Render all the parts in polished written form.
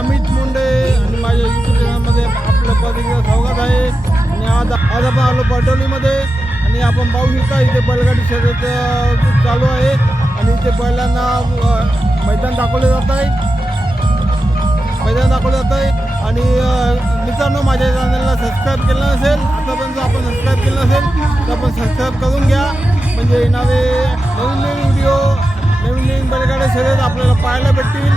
अमित मुंडे आणि माझ्या यूट्यूब चॅनलमध्ये आपलं प्रतिक्रिया स्वागत आहे. आणि आज आपण आलो पटोलीमध्ये आणि आपण पाहू शकता इथे बैलगाडी शर्यत चालू आहे आणि इथे बैलांना मैदान दाखवले जात आहे. आणि मित्रांनो, माझ्या चॅनलला सबस्क्राईब केलं नसेल, आतापर्यंत आपण सबस्क्राईब केलं नसेल तर आपण सबस्क्राईब करून घ्या. म्हणजे येणारे नवीन व्हिडिओ, नवीन बैलगाडी शर्यत आपल्याला पाहायला भेटतील.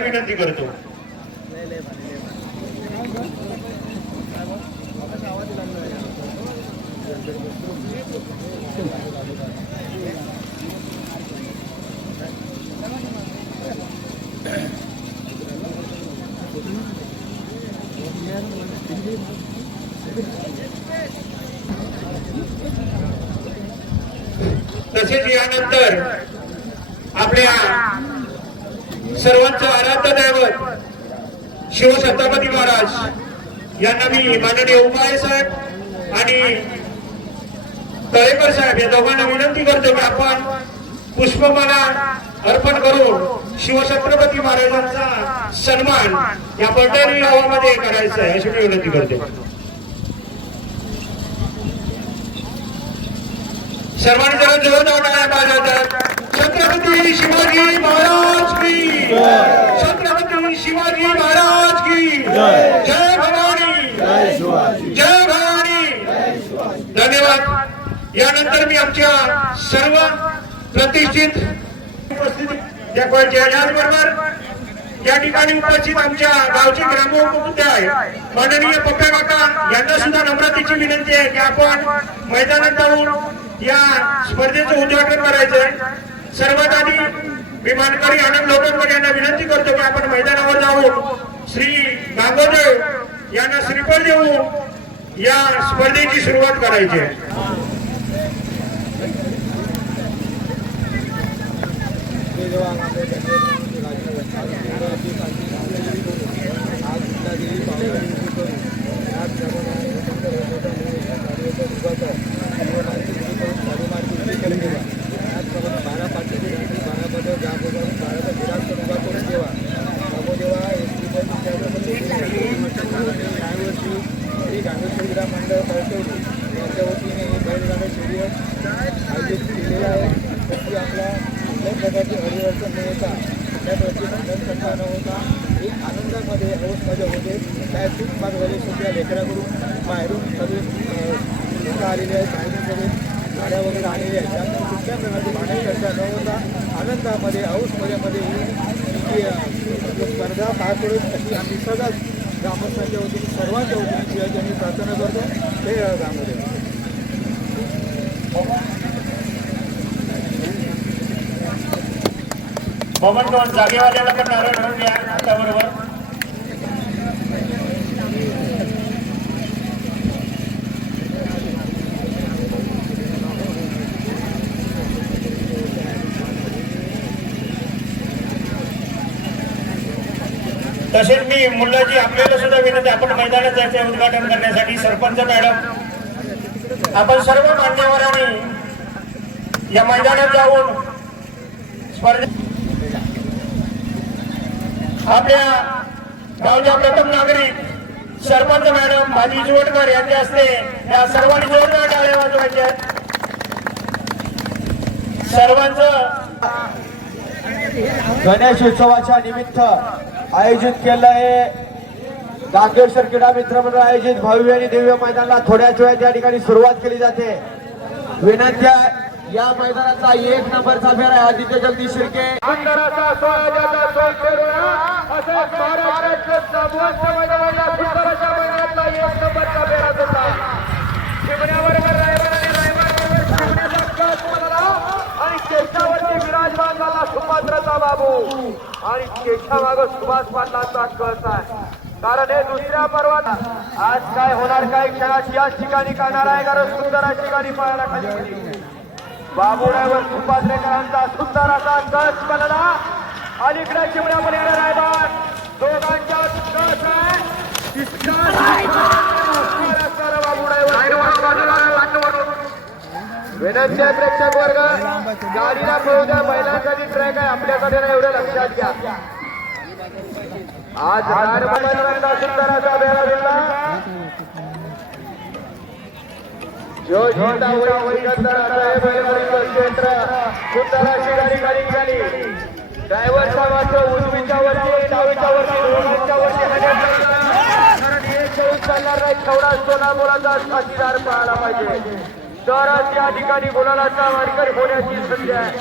विनंती करतो. तसेच यानंतर आपल्या सर्वांचं आराध्य दैवत शिवछत्रपती महाराज यांना मी माननीय उपाळे साहेब आणि तळेकर साहेब या दोघांना विनंती करतो की आपण पुष्पमाला अर्पण करून शिवछत्रपती महाराजांचा सन्मान या पटोली गावामध्ये करायचा आहे अशी मी विनंती करते. सर्वांनी जरा जोरदार टाळ्या वाजवतात. छत्रपती शिवाजी महाराज की जय. छत्रपती शिवाजी महाराज की जय. जय भवानी, जय भवानी. धन्यवाद. यानंतर मी आमच्या सर्व प्रतिष्ठित बरोबर या ठिकाणी उपस्थित आमच्या गावचे ग्रामोपमुख्य माननीय पप्प्या काका यांना सुद्धा नम्रतेची विनंती आहे की आपण मैदानात जाऊन या स्पर्धेचं उद्घाटन करायचंय. सर्वात आधी मी मानकरी आनंद लोटनकर यांना विनंती करतो की आपण मैदानावर जाऊन श्री गांगोदेव यांना श्रीफळ देऊन या स्पर्धेची सुरुवात करायची आहे. मंडळ पटोली यांच्या वतीने ही बैलगाडा शर्यत आयोजित केलेला आहे. त्याची आपल्या कुठल्याही प्रकारची अडीअडचण न होता, कुठल्या प्रकारची भांडण करता न होता एक आनंदामध्ये हौसमध्ये होते. काय खूप भाग झाले सगळ्या लेकराकडून बाहेरून सगळे लोक आलेले आहेत, बाहेरून सगळे गाड्या वगैरे आलेल्या आहेत. त्यामुळे कुठल्या प्रकारची भांडण करता न होता आनंदामध्ये हौसमध्ये ही स्पर्धा पार पडून अशी आम्ही सगळ्याच ग्रामस्थांच्या वतीने सर्वांच्या वतीने शिवाजी आम्ही प्रार्थना करतो. ते गावामध्ये मोहम्मद दोन जागेवाल्याला पण नारळ ठेवून द्या हाताबरोबर. तसेच मी मुलाजी आपल्याला सुद्धा विनंती, आपण मैदानात जायचं उद्घाटन करण्यासाठी सरपंच मॅडम आपण सर्व मान्यवरांनी या मैदानात जाऊन स्पर्धे आपल्या गावच्या प्रथम नागरिक सरपंच मॅडम भाजी जोडकर यांचे हस्ते या सर्वांनी जोरदार टाळ्या वाजवायच्या आहेत. सर्वांचं गणेश उत्सवाच्या निमित्त आयोजित केलं आहे गांगेश्वर क्रीडा मित्र मंडळ आयोजित भव्य आणि दिव्य मैदानाला थोड्याच वेळात या ठिकाणी सुरुवात केली जाते. विनंती आहे या मैदानाचा 1 नंबरचा फेरा आहे आदित्य जगदीश शिर्के. सुंदराचा स्वागताचा सोय करूया असेच महाराष्ट्राच्या सामूहिक मैदानाला सुंदराच्या मैदानातला 1 नंबरचा फेरा होता. शिमण्याबरोबर रायबार आणि रायबारबरोबर शिमण्याचा कस बनला आणि केशावरती विराजमान झाला सुपात्रचा बाबू आणि केशामागं सुभाष पाटलांचा कस आहे. कारण हे दुसऱ्या पर्वात आज काय होणार काही क्षणात याच ठिकाणी करणार आहे. कारण सुंदर अशी ठिकाणी पाहायला खाली बाबूरावर सुपात्रेकरांचा सुंदर असा कस बनला. अलीकडे चिमण्यामध्ये येणार आहे बाण दोघांच्या कस आहे. विनंती आहे प्रेक्षक वर्ग गाडीला पळू द्या. महिलांसाठी ट्रॅक आहे आपल्याकडे नाही एवढं लक्षात घ्या. आज रायबारचा सुंदर असा बेळा दिला जो जीता वही सिकंदर आता है बैलगाडीचं क्षेत्र सुंदर अशी गाडी झाली. ड्रायव्हरचा मात्र उजवीच्या वरती डावीच्या वरती दोघांच्या वरती कारण हे खेळून चालणार नाही. तेवढा सोलापुराचा साथीदार पाहायला पाहिजे तरच या ठिकाणी गुलालाचा मानकरी होण्याची संधी आहे.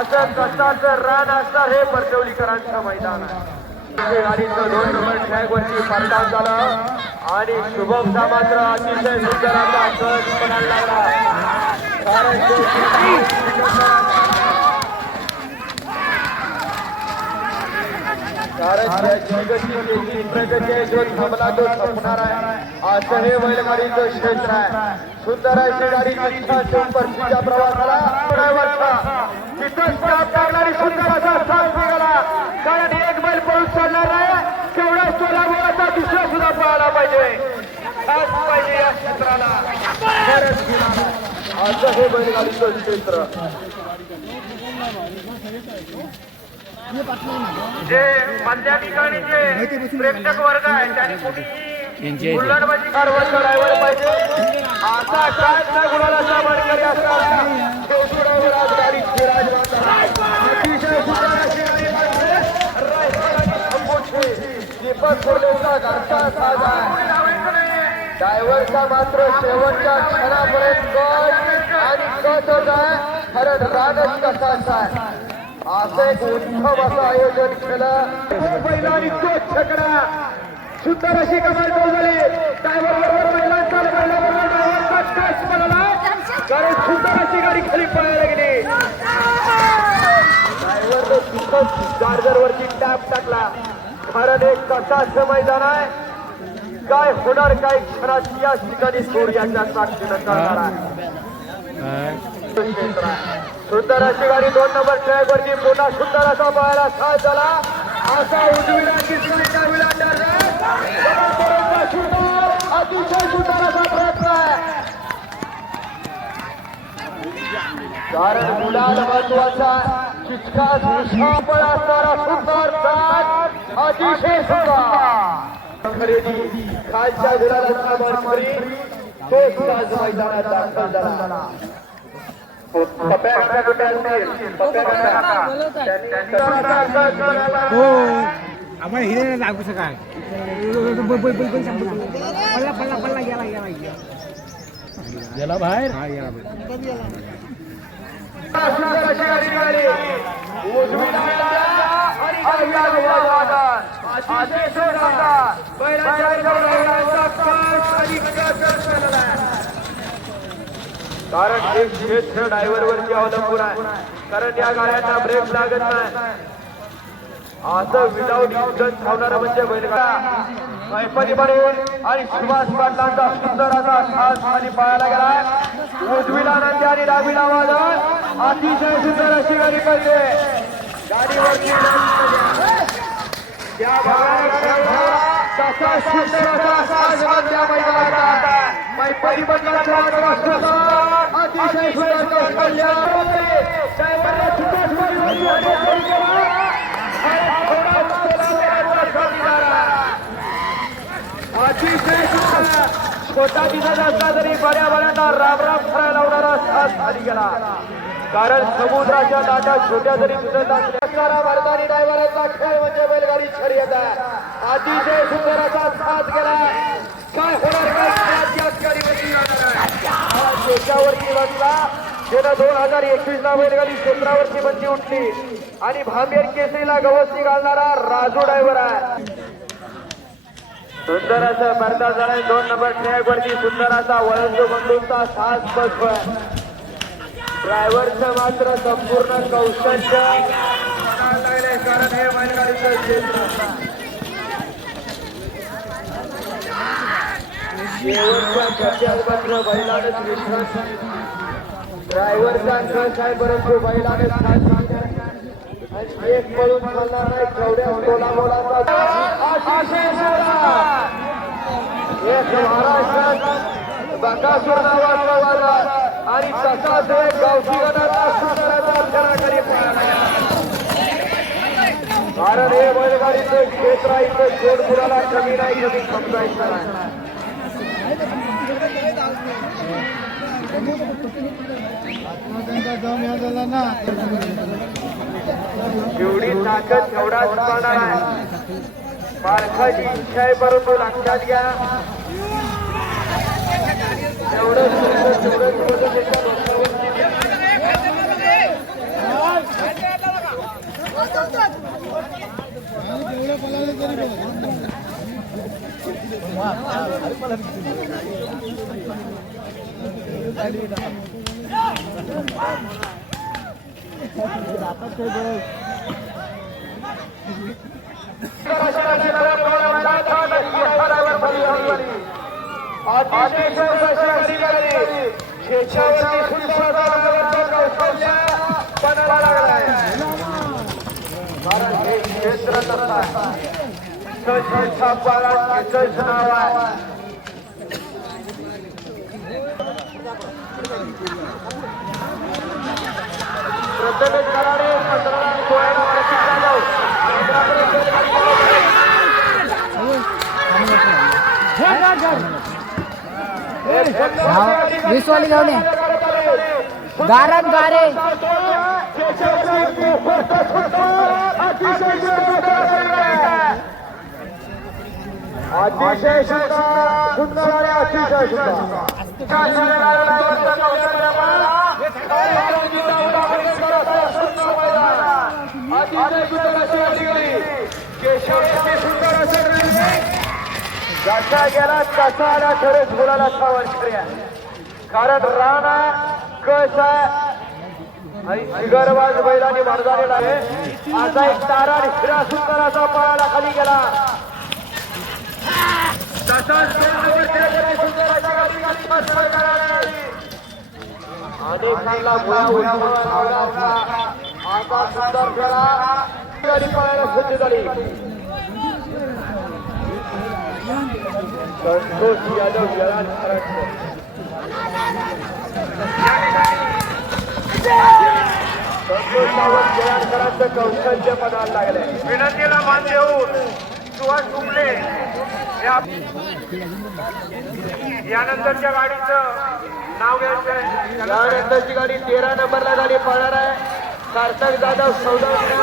असं कसाच रान असणार हे परचवलीकरांचं मैदान आहे. गाडीचं 2 नंबर ट्रॅक वरती पारडाव झालं आणि शुभमचा मात्र अतिशय सुंदर असा कस पडायला लागला. कारण प्रगती जो थांबला तो संपणार आहे असं हे बैलगाडीचं क्षेत्र आहे. सुंदर अशी गाडी परतीच्या प्रवासाला ड्रायव्हरचा तिथं स्टॉप टाकणारी सुंदर असा साथ निघाला. कारण एक बैल पळून चालणार नाही तेवढा सोलापुराचा दुसरा सुद्धा पाहायला पाहिजे. खास पाहिजे या क्षेत्राला असं हे बैलगाडीचं क्षेत्र. जे मधल्या ठिकाणी जे प्रेक्षक वर्ग आहे त्यांनी कुठेही हुल्लडबाजी कारवाईचा ड्रायव्हर पाहिजे. असा काय त्या गुलालाचा मानकरी असणारा शेवटी ड्रायव्हर आज गाडीत विराजमान झाला. अतिशय सुंदर अशी गाडी पाहिजे. दीपक कोर्लेचा घरचा साज आहे. ड्रायव्हरचा मात्र शेवटच्या क्षणापर्यंत कस आणि कस होत आहे. खरं रागच कसाच आहे. असं एक उत्सव असं आयोजन केलं. पहिला आणि तो छकडा सुंदर अशी कमाल झाली. ड्रायव्हर बरोबर महिलांचा बरोबर ड्रायव्हरचा कस बनला कारण सुंदर अशी गाडी खाली पळायला गेली. ड्रायव्हरने सुखद चार्जर वरती टॅप टाकला. कारण एक कसाचं मैदान आहे. काय होणार काय क्षणात या ठिकाणी सूर्याच्या साक्षीनं करणार आहे. सुंदर अशी गाडी 2 नंबर ट्रॅक वरती पुन्हा सुंदर असा पळायला साथ झाला. असा उजवीला डावीला अतिशय सुंदर असा प्रयत्न आहे. कारण गुलाल महत्वाचा चिचका पळ असणारा सुंदर साथ अतिशय सुंदर खरेदी खालच्या गुलालाचा मानकरी तो सुद्धा मैदानात दाखल झाला. आम्हाला हिरे लागू शकाय पल्ला गेला बाहेर. कारण हे क्षेत्र ड्रायव्हर वरती अवलंबून आहे. कारण या गाड्यांना ब्रेक लागत नाही. असं विदाऊट इंजन धावणारं म्हणजे बैलगाडा. गणपती बडे आणि सुभाष पाटलांचा सुंदर असा खास खाली पाहायला गेलाय. उजवीला नंदी आणि डावीला वादळ अतिशय सुंदर अशी गाडी पडते. गाडीवरती त्या तसा सुंदर असा त्या मैदानात अतिशय सुंदर अतिशय स्वतः दिसत असला तरी बड्या बड्यांना रामराम करायला लावणारा साथ खाली गेला. कारण समुद्राच्या लाटा छोट्या जरी दिसत असल्या भारतानी ड्रायव्हरांचा खेळ म्हणजे बैलगाडी शर्यत आहे. अतिशय सुंदर असा साथ गेला. काय होणार काय शेच्यावरती बसला ज्यानं 2021 ला बैलगाडी क्षेत्रावरची बंदी उठली आणि भांबेर केसरीला गवसणी घालणारा राजू ड्रायव्हर आहे. सुंदर असं स्पर्धा झालाय. 2 नंबर ट्रॅक वरती सुंदर असा वळंदू बंधूंचा साथ बसतोय. ड्रायव्हरचं मात्र संपूर्ण कौशल्य कारण हे बैलगाडीचं क्षेत्र शेवटच्या टप्प्यात मात्र बैलानेच विश्वास ड्रायव्हरचा कस आहे परंतु बैलाने एक पळून चालणार नाही. केवढ्या बोलाचा एक महाराष्ट्रात बकासूर नावाचा वाला आणि तसाच एक गावठी गणाचा सुंदराचा खेळाकडे कारण हे बैलगाडीचं क्षेत्र आहे. इथं जोडपुराला कमी नाही कमी समजायचं नाही. जेवढी ताकद तेवढाच पाहणार आहे. पालखाची इच्छा आहे परंतु लक्षात घ्या हे क्षेत्र नाव आहे. प्रथमेश कराडे विसवाली जाऊन गारण गारे अतिशय सुंदर आणि अतिशय जसा गेला तसा आला खरंच बोलायला सावरकर्या. कारण राणा कस आहे गरबाज बैलांनी मार्गाने आहे. आता एक तारा आणि हिरा सुंदर असा पळाला खाली गेला. तसाच अनेकांना मुळा उठवला. आता सुंदर खेळा गाडी पळायला सज्ज झाली. संतोष यादव जलाल संतोष सावंत जलालकरांचं कौशल्य पदाला लागले. विनंतीला मान देऊन सुहास कुंबळे यानंतरच्या गाडीचं नाव घ्यायचं. यानंतरची गाडी 13 नंबरला गाडी पळणार आहे. सार्थक जाधव 14 गाडी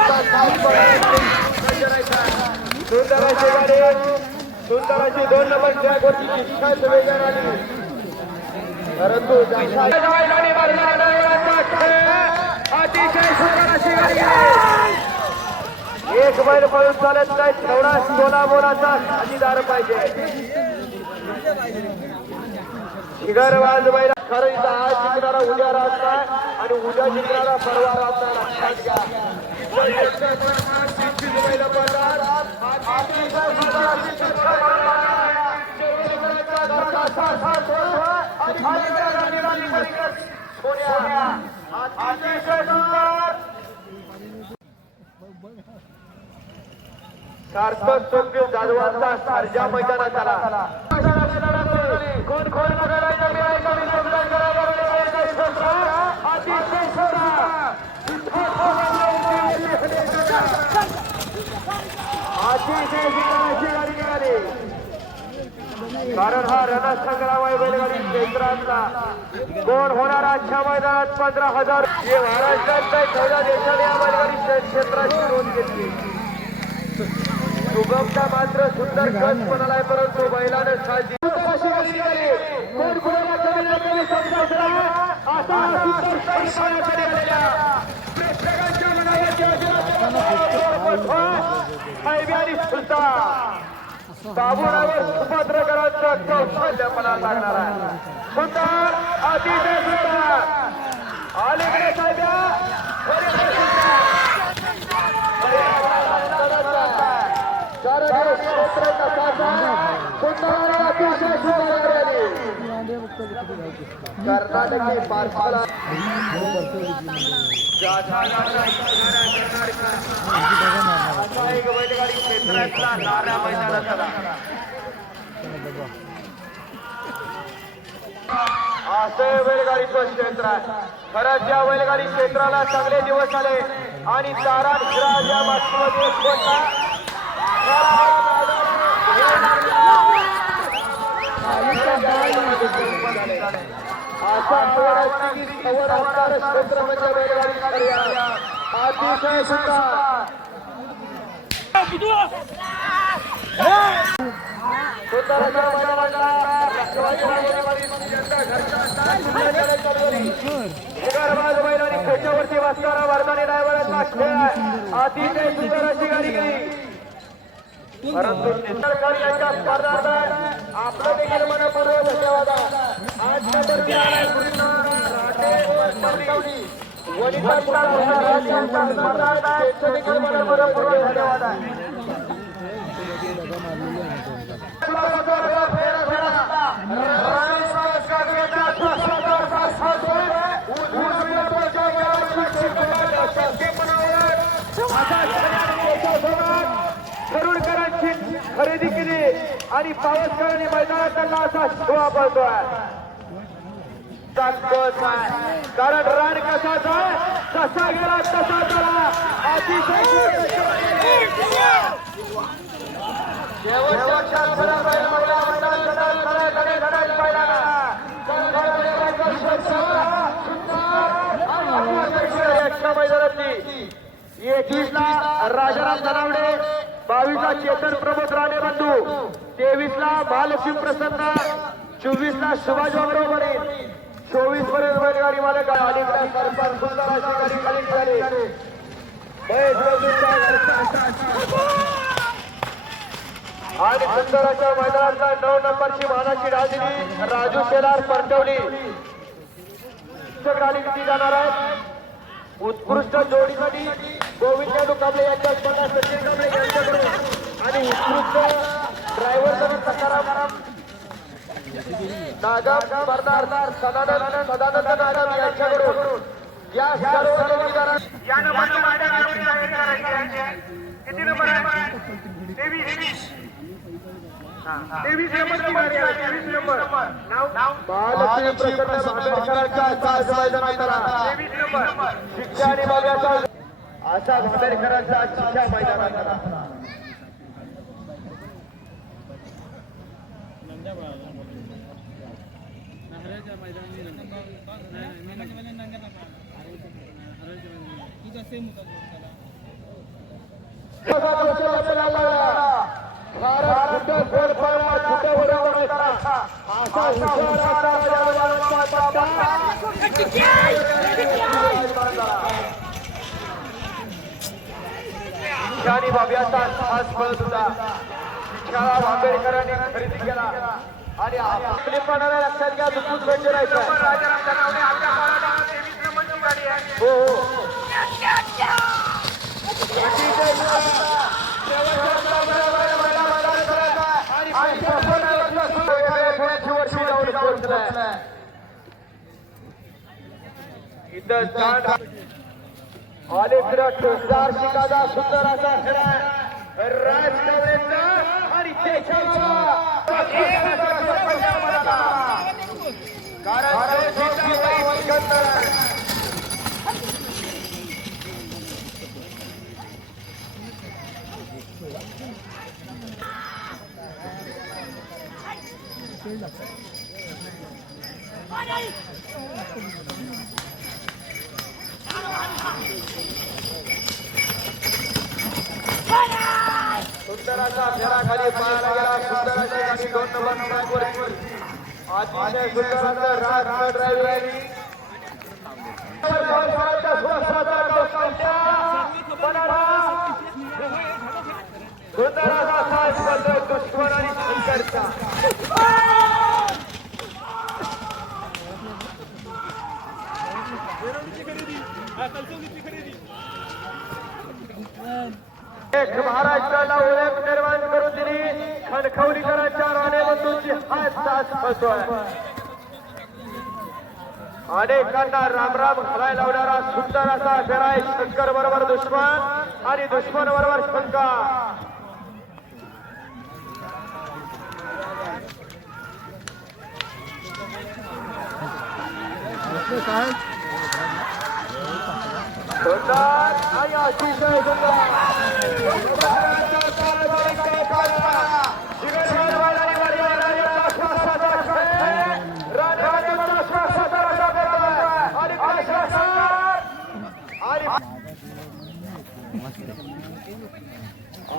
सुंदराची 2 नंबर ट्रॅक वरची इच्छाच वेगळ्या गाडी परंतु अतिशय सुंदर अशी गाडी एक बैल पळून चालत नाही. तेवढा 16 बोलाचा साथीदार पाहिजे. शिगरवाज बैल खरं इथं आज जिंकणारा उद्या राहणार आणि उद्या जिंकणारा परवा राहणार. लक्षात घ्या. सार्थक चौकील जाधवांचा सारजा मैदानात आला. कोण कोण अतिशय गाडी निघाली. संग्राम आहे बैलगाडी क्षेत्रातला. कोण होणार आजच्या मैदानात 15,000. हे महाराष्ट्रात नाही 14 देशाने या बैलगाडी क्षेत्राची नोंद घेतली. सुगमता मात्र सुंदर कस म्हणालाय, परंतु बैलानं साजी कोण कोणाला कमी समजायचा असा सुंदर स्पर्शाकडे आलेल्या प्रेक्षकांच्या मनावरती आणि सुलतान बाबुरावर सुभद्रकरांचा कौशल्यपणा लागणार आहे. सुंदर अतिशय सुंदर अलीकडे साहेब्या कर्नाटकी पार्साला एक बैलगाडी क्षेत्रातला नारा मैदानाचा असं बैलगाडीचं क्षेत्र आहे. खरंच या बैलगाडी क्षेत्राला चांगले दिवस आले आणि तारा या मातीमध्ये एक कोणता क्षेत्र म्हणजे बैलगाडी शर्यत. अतिशय सुंदर त्याच्यावरती वाचणारा वर्धानी ड्रायव्हरांचा खेळ अतिशय सुंदर अशी गाडी गेली. परंतु निसर्गकारी यांच्या स्पर्धार्थात आपलं देखील मनपूर्वक धन्यवाद. आज देखील मनपूर्वक धन्यवाद आहे. तरुणकरांची खरेदी केली आणि पावसकरांनी मैदानात त्यांना असा शोभा पळतोय. कारण रान कसाचा जसा गेला तसा झाला. अतिशय मैदानातली 21ला राजाराम धनावडे, 22ला चेतन प्रमोद राणे बंधू, 23ला महालक्ष्मी प्रसन्न, 24ला सुभाष बाबराव बडील, 24 पर्यंत बैलगाडी मालक अलीकडे सरपंच सुंदर अशी गाडी खाली झाली. आणि सुंदराच्या मैदानातला 9 नंबरची मानाची राजनी राजू शेलार परटवली गाडी किती जाणार आहे. उत्कृष्ट जोडीसाठी गोविंद कांबळे यांच्या स्पर्धा सचिन कांबळे यांच्याकडून आणि उत्कृष्ट ड्रायव्हर सकाराम नागम स्पर्धार्थार सदानंद नागम यांच्याकडून या सर्व जोडीदारांना किती नंबर आहे. 23 नंबरची गाडी आहे. 23 नंबर महालक्ष्मी प्रसन्न आंबेडकरांचा मैदानात 23 नंबर शिक्षा आणि माव्याचा असा आंबेडकरांचा शिक्षा मैदानात. शिक्षानी बाब्याचा खास फळ सुद्धा शिक्षाला आंबेडकरांनी खरेदी केला आणि आपलेपणाला लक्षात घ्या. दुःखूच म्हणजे राहायचं. हो हो इथं अलीकडं ठोसदार शिकाचा सुंदर असा खेळा राज कावळेचा आणि कारण सुंदर असा फेरा खाली पाहायला गेला. सुंदर अशी गाडी 2 नंबर ट्रॅकवर अतिशय सुंदर असं राज ड्रायव्हर सुंदर असा साज करतोय दुश्मन आणि शंकरचा. एक महाराष्ट्राला ओळख निर्माण करून दिली. खणखवलीकरांच्या राणे बंधूंची हा साथ फसतोय. अनेकांना रामराम घालायला लावणारा सुंदर असा फेरा आहे. शंकर बरोबर दुश्मन आणि दुश्मन बरोबर शंकर. सुंदर आणि अतिशय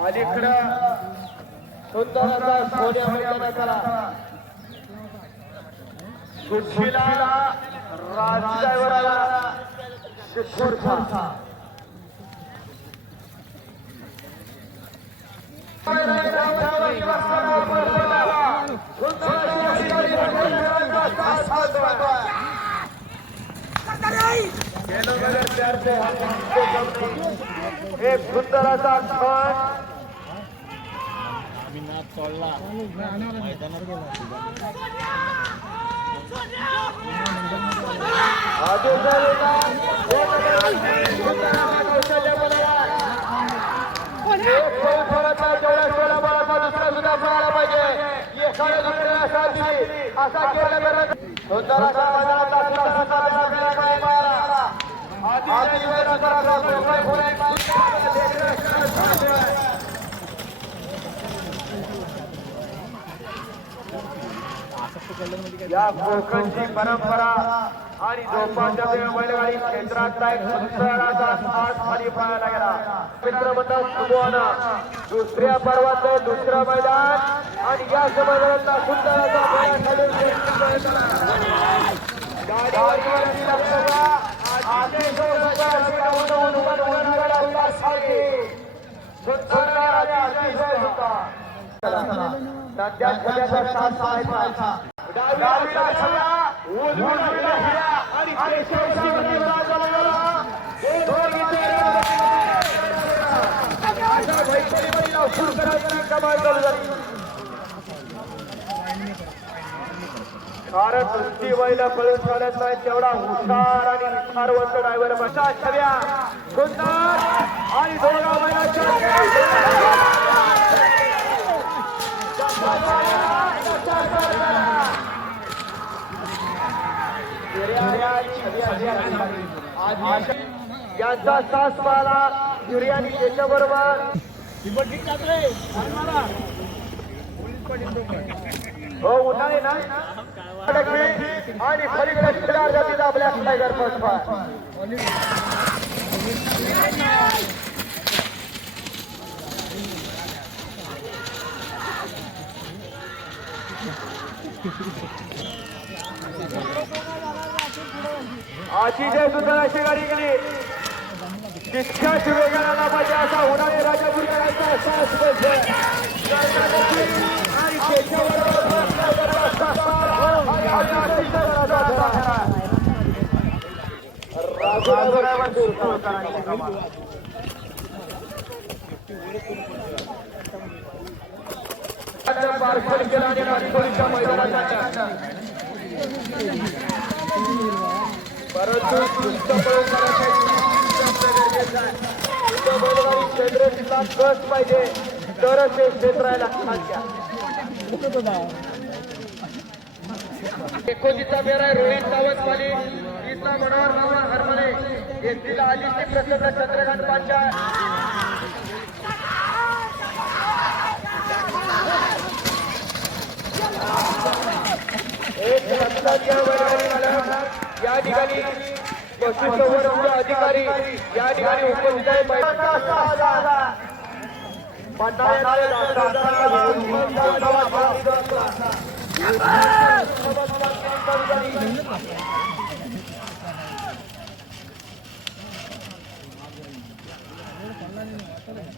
अलीकडं सुंदर असा सोन्या मैदानाचा सुशीला राजड्रायव्हराला शिरपूरचा एक सुंदर असा क्षण या कोकणची परंपरा आणि जोपासनेच्या बैलगाडी क्षेत्रातला एक सुंदराचा साज खाली पाहायला गेला. मित्रमंडळ सुबोना दुसऱ्या पर्वाचं दुसरं मैदान आणि या मैदानातला सुंदर कारण नुसती बैला पळून चालत नाही, तेवढा हुशार आणि विचारवंत ड्रायव्हर बसा छव्या सुंदर आणि दोघा बैलाच्या यांचा सास पाला युरियानी त्याच्याबरोबर हो उन्हाळे ना आणि पलीकडे 4 जातीचा ब्लॅक टायगर फसवा. अतिशय सुंदर अशी गाडी गेली. तितक्याच वेगाला पाहिजे असा उन्हाळे राजापूर करायचा सास आणि पार्सल केला आणि राजकोटच्या मैदानाचा परंतु क्षेत्राला कस पाहिजे तरच हे क्षेत्राला खाद्या. 29चा मेरा रोहित सावंतवाली, 30ला मनोहर हरमले, 31ला आदित्य प्रसन्न चंद्रकांत पांचा. एक लक्षात घ्या बैलगाडी मालक, या ठिकाणी पशुसंवर्धन अधिकारी या ठिकाणी उपस्थित आहे.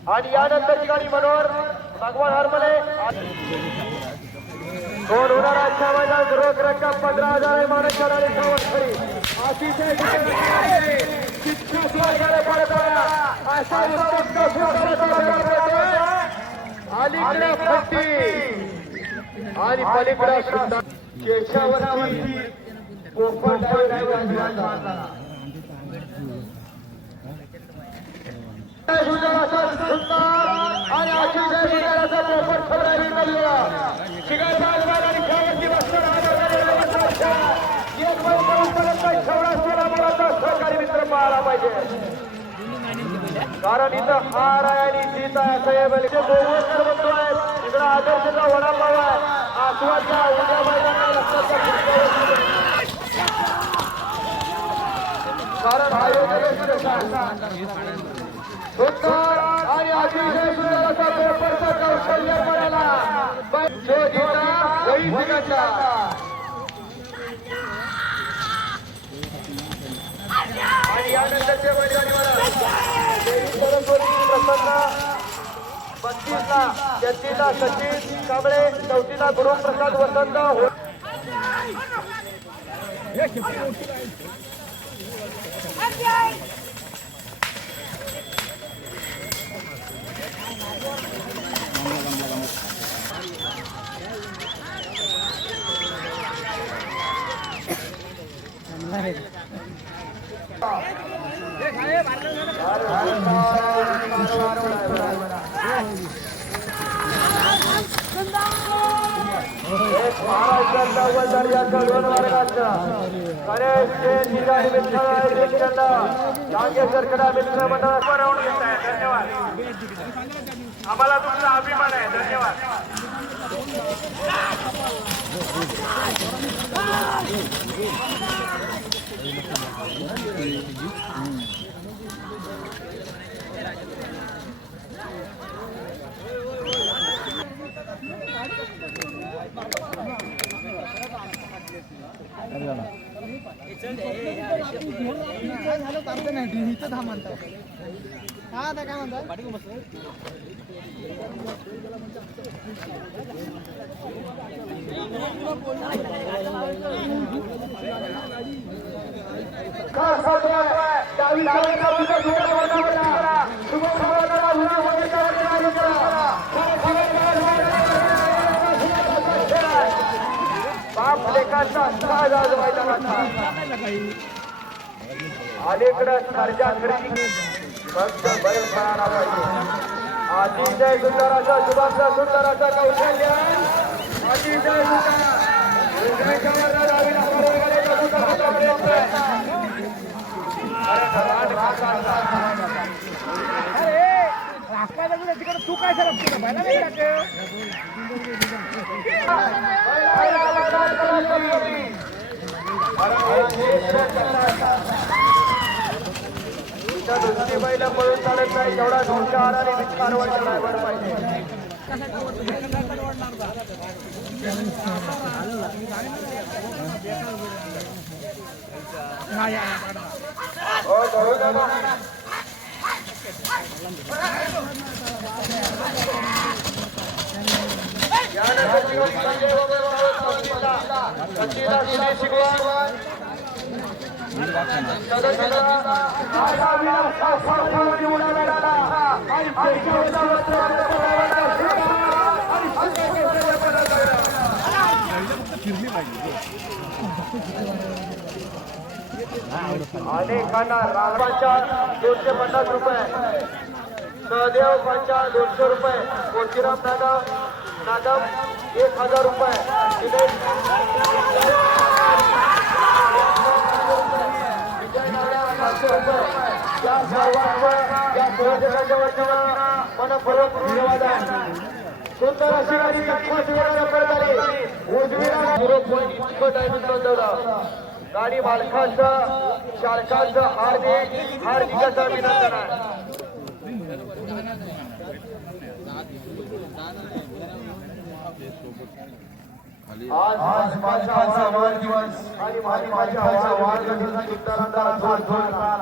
आणि यानंतरची गाडी मनोहर भगवान हरमले दोन होणार आजच्या मैदान रोख रक्कम 15,000 मानक करणारे सावंतवाडी अतिशय अलीकडे फट्टी आणि पलीकडे सुद्धा केशवरावरती कोकण आणि अतिशय सुंदर पोपट खबराई निघालेला शिगारबाज आणि खेळाची सहकारी मित्र पाहायला पाहिजे कारण इथं हार आहे आणि जीत आहे असं हे बैल गोवळकर म्हणतोय इकडं आदर्शचा वडापाव आहे आसवाच्या उद्या मैदानाला लक्षात कारण सुंदर आणि अतिशय सुंदर असा पेपरचा कौशल्य पडाला जो जिंकला तोही जिंकला आणि यानंतरचे प्रसन्न 32ला 33ला सचिन कांबळे 34ला गुरुप्रसाद वसंत महाराष्ट्राच्या अव्वल दर्जाच्या दोन वर्गाच्या गणेश जैन निराणी मित्र डांगेश्वरकडा मित्र मंडळ राऊंड घेत आहे. धन्यवाद. आम्हाला तुमचा अभिमान आहे. धन्यवाद. अलीकडे सर्जा खरेदी फक्त बैल पळाला पाहिजे. अतिशय सुंदर असा शुभांचा सुंदर असा कौशल्य अतिशय तू काय दुसरी बैल पळून चालत नाही तेवढा तुमच्या आधारे विचारवड ड्रायव्हर पाहिजे. अनेकांना राजपाच्या 250 रुपये, सहदेव पाच्या 200 रुपये, कोचिराम नादम 1000 रुपये, या सर्वांवर या प्रयोजकांच्या वतीनं मनपूर्वक धन्यवाद. सुंदर अशी गाडी खासिवाच्या प्रकारे उजवीला 0.1 इतकं टायमिंग नोंदवलं. गाडी मालकांचं चालकांचं हार्दिक असं अभिनंदन आहे. आज माझा वाढदिवस आणि माझ्या वाढदिवसाचा निमित्तानं जोरदार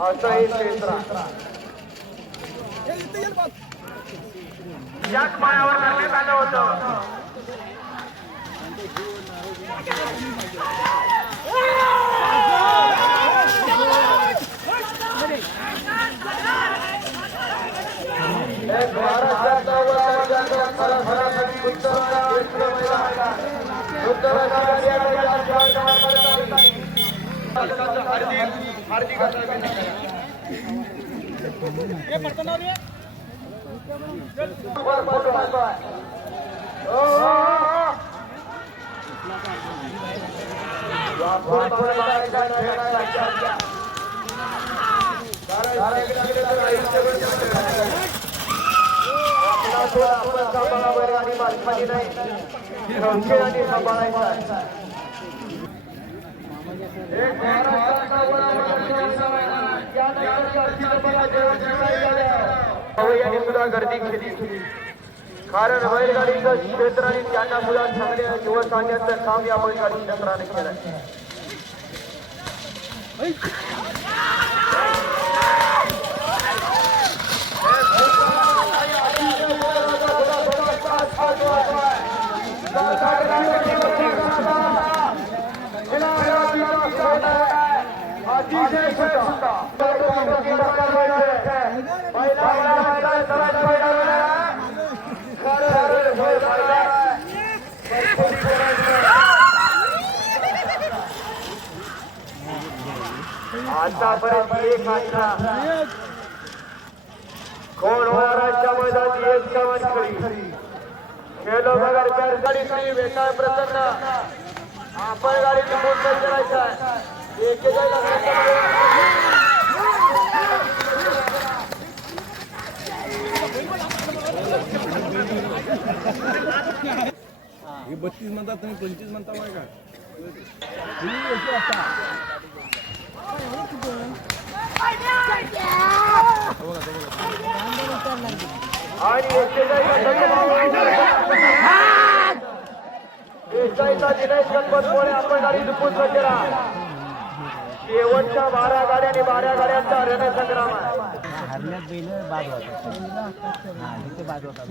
असंही क्षेत्र याच पायावर करण्यात आलं होतं. हार्दिक यांनी सुद्धा गर्दी केली. कारण बैलगाडीचं क्षेत्र आणि त्यांना सुद्धा चांगले दिवस आणण्याचं काम या बैलगाडी क्षेत्राने केलं. आतापर्यंत एक अठरा कोण होणाराच्या मैदानात एक कमाल करी खेळलो बघा गाडी वेटाळ प्रसन्न आपण गाडी टिकून करायचा हे 32 म्हणतात तुम्ही 25 म्हणता माय का दिनेश गणपतमुळे आपण गाडी दुपून केला. शेवटच्या 12 गाड्या आणि 12 गाड्यांचा रणसंग्राम आहे. हरण्यात बैल बाद होतात बाद होतात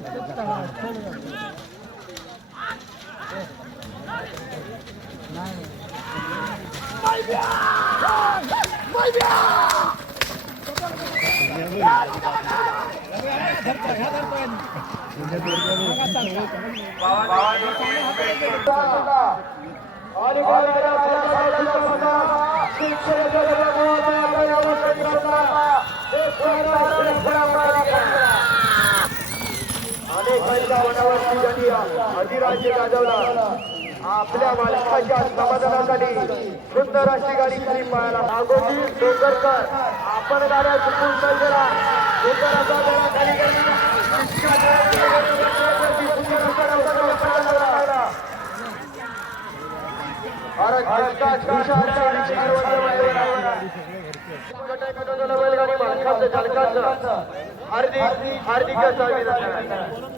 अधिराज्य गाजवला. आपल्या मालकाच्या समाधानासाठी सुंदर अशी गाडी खाली पाहायला मागोजी डोंगरकर आपण गाड्या चुकून गेला. सुंदर असा गाडा खाली बैलगाडी मालकाचं चालकाचं हार्दिक असं अभिनंदन.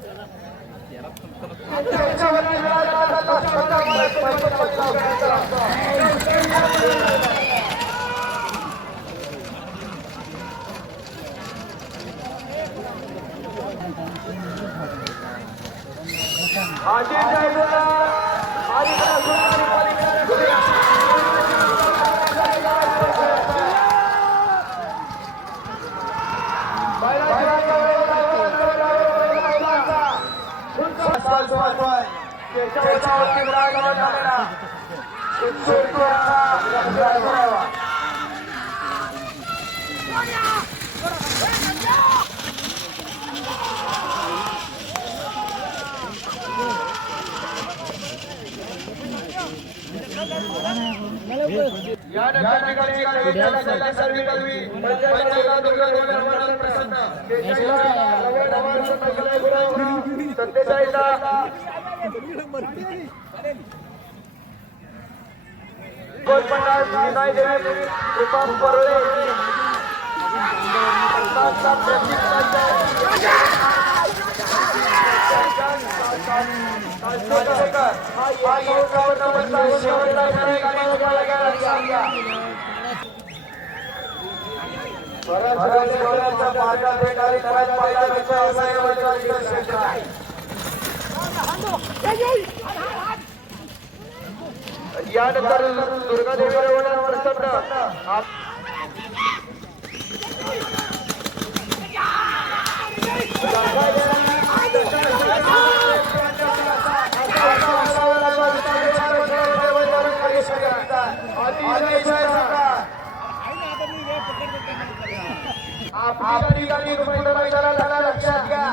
यानंतर दुर्गादेवी प्रसन्न आपली गाडी लक्षात घ्या.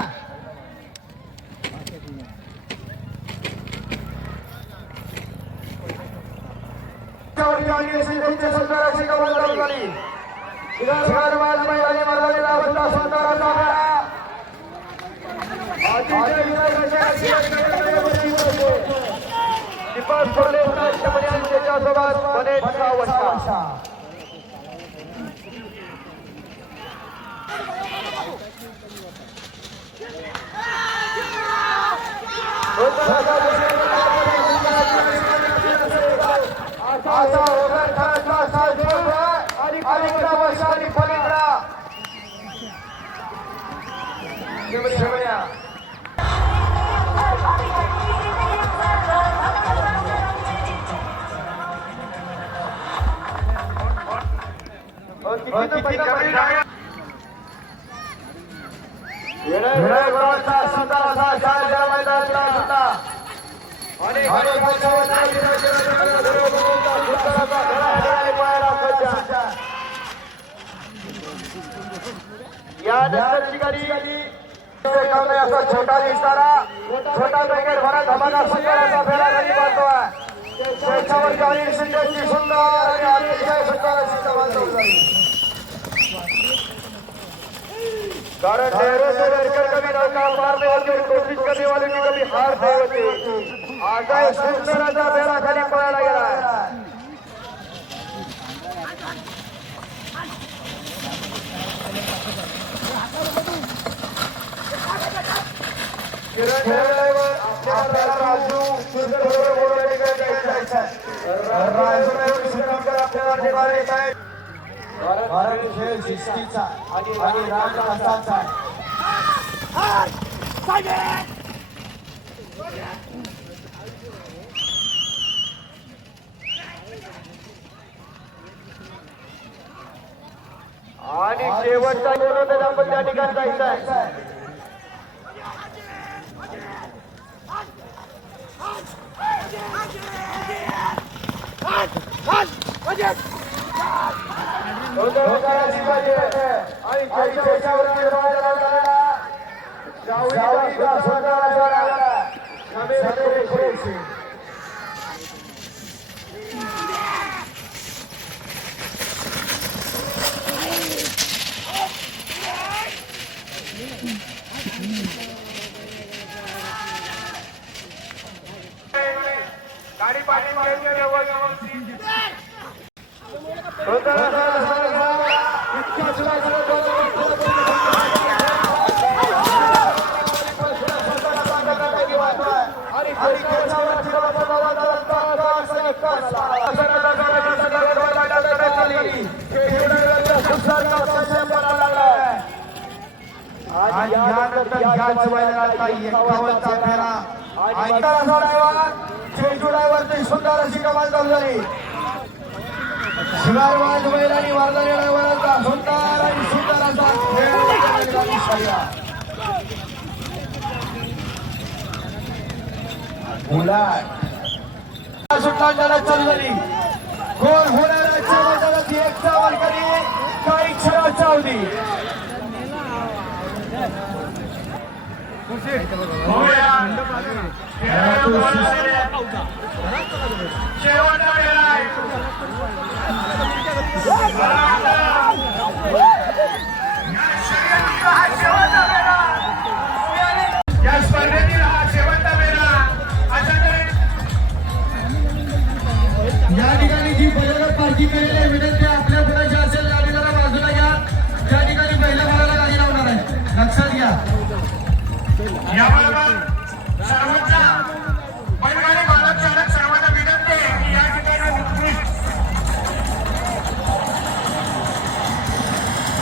यानंतरची गाडी असा छोटा दिसणारा छोटा पॅकेट भरा धमाका सुंदर फेरा गाडी बांधतोय. त्याच्यावर गाडी सुंदरची सुंदर आणि अतिशय सुंदर अशी कमाल झाली. कारण ढेरों से लड़कर कभी नौका मारने वाले कोशिश करने वाले की कभी हार नहीं होती. आगे सुंदर असा फेरा खाली पळायला गेला आहे. राजू भारत खेळ शिस्तीचा आणि राजकासाचा आणि शेवटचा बोलवते आपण त्या ठिकाणी जायचं आहे. गाडी पाठी सुंदर अशी कमाल झाली. शिवारवाज बैलांनी वारदारी ड्रायव्हरांचा सुंदर आणि सुंदर असा खेळ सुट्टा चालू झाली. गोल होणाऱ्या एक चावल करी काही क्षणाच्या अवधी शेवटचा वेळ आहे. या स्पर्धेतील हा शेवटचा वेळा अशा तऱ्हे या ठिकाणी जी बैलगाडी पार्किंग केलेली आहे विनंती आपल्या पुढे असेल गाडी जरा बाजूला घ्या. त्या ठिकाणी पहिल्या भागाला गाडी लावणार आहे, लक्षात घ्या. याबरोबर सर्वांचा बैलगाडी मालक चालक सर्वांना विनंती आहे की या ठिकाणी उत्कृष्ट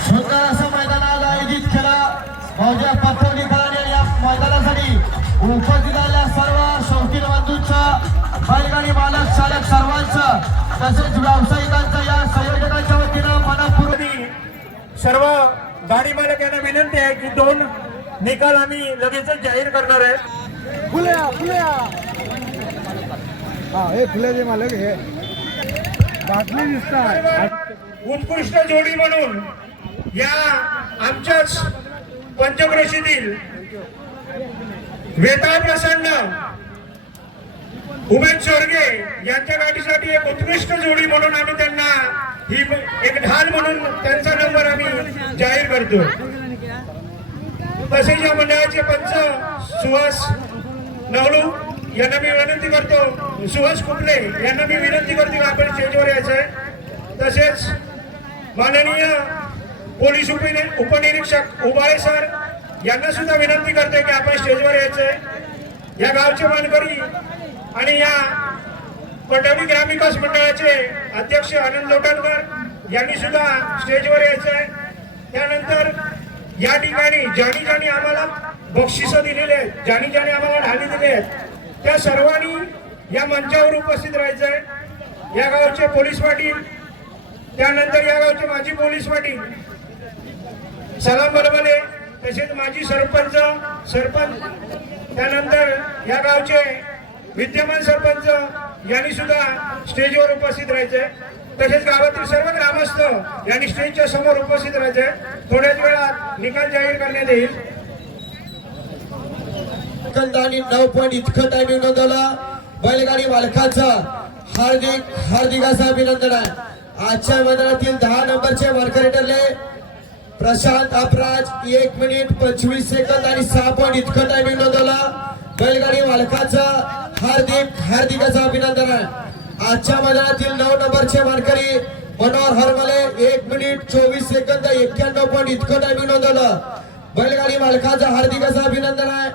सुंदर असं मैदान आज आयोजित केला मौजा पथवणीकरांनी. या मैदानासाठी उपस्थित आलेल्या सर्व शौकीन बंधूंचं, बैलगाडी मालक चालक सर्वांचं तसेच व्यावसायिकांचं या संयोजकांच्या वतीनं मनपूर्वक सर्व गाडी मालक यांना विनंती आहे की 2 निकाल आम्ही लगेचच जाहीर करणार आहे. फुल्या हा हे फुल्याचे मालक हे बातमी दिसतात. उत्कृष्ट जोडी म्हणून या आमच्याच पंचक्रोशीतील वेताळ प्रसन्न उमेश चोरगे यांच्या गाडीसाठी एक उत्कृष्ट जोडी म्हणून आम्ही त्यांना ही एक ढाल म्हणून त्यांचा नंबर आम्ही जाहीर करतो. तसेच या मंडळाचे पंच सुहास नवलू यांना मी विनंती करतो, सुहास कुपले यांना मी विनंती करतो की आपण स्टेजवर यायचं आहे. तसेच माननीय पोलीस उपनिरीक्षक उबाळे सर यांना सुद्धा विनंती करते की आपण स्टेजवर यायचंय. या गावचे मानकरी आणि या पटवणी ग्रामविकास मंडळाचे अध्यक्ष आनंद लोटणकर यांनी सुद्धा स्टेजवर यायचंय. त्यानंतर या ठिकाणी ज्यांनी ज्यांनी आम्हाला बक्षिसं दिलेले आहेत, ज्यांनी ज्यांनी आम्हाला ढाली दिले आहेत, त्या सर्वांनी या मंचावर उपस्थित राहायचंय. या गावचे पोलीस पाटील, त्यानंतर या गावचे माजी पोलीस पाटील सलाम बलबले, तसेच माजी सरपंच, त्यानंतर या गावचे विद्यमान सरपंच यांनी सुद्धा स्टेजवर उपस्थित राहायचंय. तसेच गावातील सर्व ग्रामस्थ यांनी स्टेजच्या समोर उपस्थित राहायचंय. थोड्याच वेळात निकाल जाहीर करण्यात येईल. कंदानी 9 पॉईंट इतकं टायमिंग नोंदवला. बैलगाडी मालकाचा हार्दिक असं अभिनंदन आहे. आजच्या मैदानातील 10 नंबरचे मार्करी ठरले प्रशांत अपराज 1 मिनिट 25 सेकंद आणि 6 पॉईंट इतकं टायमिंग नोंदवला. बैलगाडी मालकाचा हार्दिक असं अभिनंदन आहे. आजच्या मैदानातील 9 नंबरचे मार्करी Manohar Harmale 1 minute 24 second 91 point इतकं टायमिंग नोंदवलं. बैलगाडी मालकाचा हार्दिक असं अभिनंदन आहे.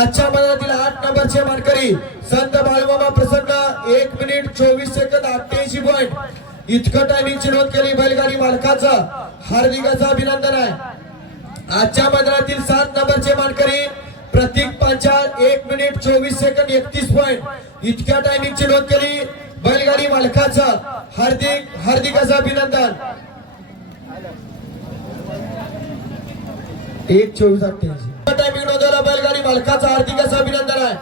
आजच्या मैदानातील 8 नंबरचे मार्करी संत बाळूमामा प्रसन्न 1 मिनिट 24 सेकंद 88 पॉईंट इतकं टायमिंगची नोंद केली. बैलगाडी मालकाचा हार्दिक असं अभिनंदन आहे. आजच्या मैदानातील 7 नंबरचे मानकरी प्रतीक पांचाळ 1 मिनिट 24 सेकंद 31 पॉईंट इतक्या टायमिंगची नोंद केली. बैलगाडी मालकाचा हार्दिक असं अभिनंदन. 1:24:88 टायमिंग नोंदवला. बैलगाडी मालकाचा हार्दिक असं अभिनंदन आहे.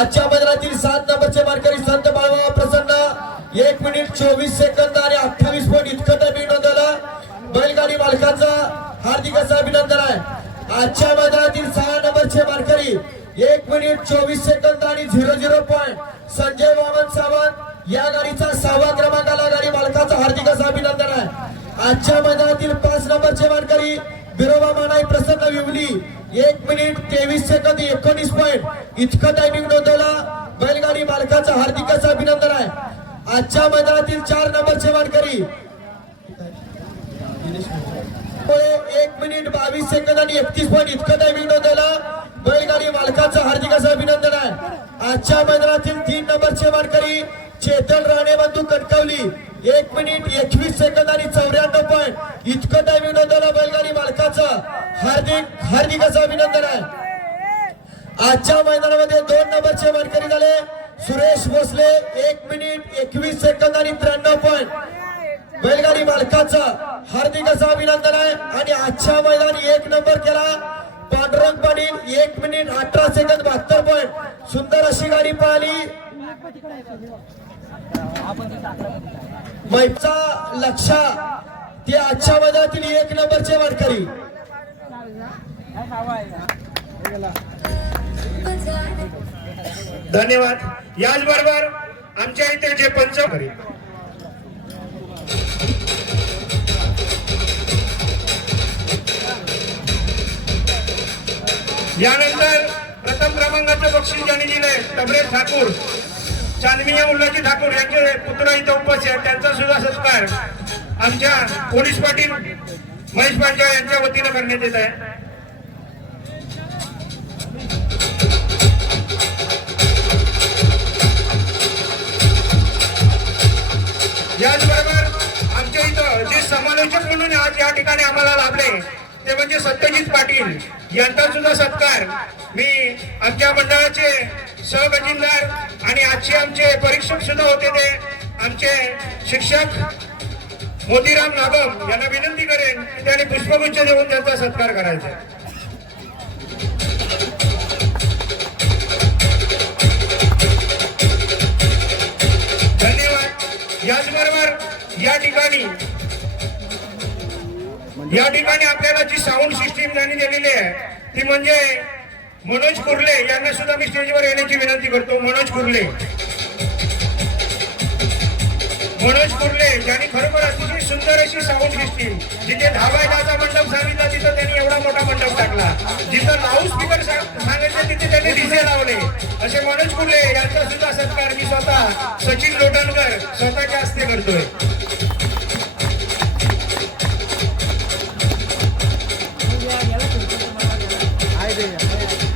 आजच्या मैदानातील 7 नंबरचे मानकरी संत बाळूमामा प्रसन्न 1 मिनिट 24 सेकंद आणि 28 पॉईंट इतकं टायमिंग नोंदवलं. बैलगाडी मालकाचा हार्दिक असं अभिनंदन आहे. आजच्या मैदानातील 6 नंबरचे मानकरी 1 मिनिट 24 सेकंद आणि 00 पॉईंट संजय वामन सावंत या गाडीचा 6वा क्रमांकाला गाडी मालकाचा हार्दिक असं अभिनंदन आहे. आजच्या मैदानातील 5 नंबरचे मानकरी बिरोबा मानाई प्रसन्न विवली 1 मिनिट 23 सेकंद 19 पॉईंट इतकं टायमिंग नोंदवला. बैलगाडी मालकाचा हार्दिक असं अभिनंदन आहे. आजच्या मैदानातील 4 नंबरचे मानकरी 1 मिनिट 22 सेकंद आणि 31 पॉईंट इतकं टायमिंग नोंदवला. बैलगाडी मालकाचं हार्दिक असं अभिनंदन आहे. आजच्या मैदानातील 3 नंबरचे मानकरी चेतन राणे बंधू कटकवली 1 मिनिट 21 सेकंद आणि 94 पॉईंट इतकं टायमिंग नोंदवलं. बैलगाडी मालकाचं हार्दिक असं अभिनंदन आहे. आजच्या मैदानामध्ये 2 नंबरचे मानकरी झाले सुरेश भोसले 1 मिनिट 21 सेकंद आणि 93 पॉईंट. बैलगाडी मालकाचं हार्दिक असं अभिनंदन आहे. आणि आजच्या मैदानी 1 नंबर केला Pandurang Patil 1 minute 18 second 72 point सुंदर अशी गाडी पळाली. मैचा लक्षा ते आजच्या मैदानातील 1 नंबरचे मानकरी. धन्यवाद. याचबरोबर आमच्या इथे जे पंच यानंतर प्रथम क्रमांकाचं बक्षीस ज्यांनी दिले तबरेज ठाकूर, चांदमिया उल्लाजी ठाकूर यांचे पुत्र इथे उपस्थित आहेत. त्यांचा सुद्धा सत्कार आमच्या पोलीस पाटील महेश पांचाळ यांच्या वतीनं करण्यात येत आहे. याचबरोबर आमच्या इथं जे समालोचक म्हणून आज या ठिकाणी आम्हाला लाभले ते म्हणजे सत्यजित पाटील यांचा सुद्धा सत्कार मी आमच्या मंडळाचे सहगजिंदार आणि आजचे आमचे परीक्षक सुद्धा होते ते आमचे शिक्षक मोतीराम नागम यांना विनंती करेन की त्यांनी पुष्पगुच्छ देऊन त्यांचा सत्कार करायचा. धन्यवाद. याचबरोबर या ठिकाणी आपल्याला जी साऊंड सिस्टीम त्यांनी दिलेली आहे ती म्हणजे मनोज कुर्ले यांना सुद्धा मी स्टेजवर येण्याची विनंती करतो. मनोज कुर्ले ज्यांनी खरोखर अतिशय सुंदर अशी साऊंड सिस्टीम, जिथे धाबायलाचा मंडप सांगितला तिथं त्यांनी एवढा मोठा मंडप टाकला, जिथं लाऊड स्पीकर सांगितले तिथे त्यांनी डीजे लावले. असे मनोज कुर्ले यांचा सुद्धा सत्कार मी स्वतः सचिन लोटणकर स्वतःच्या हस्ते करतोय.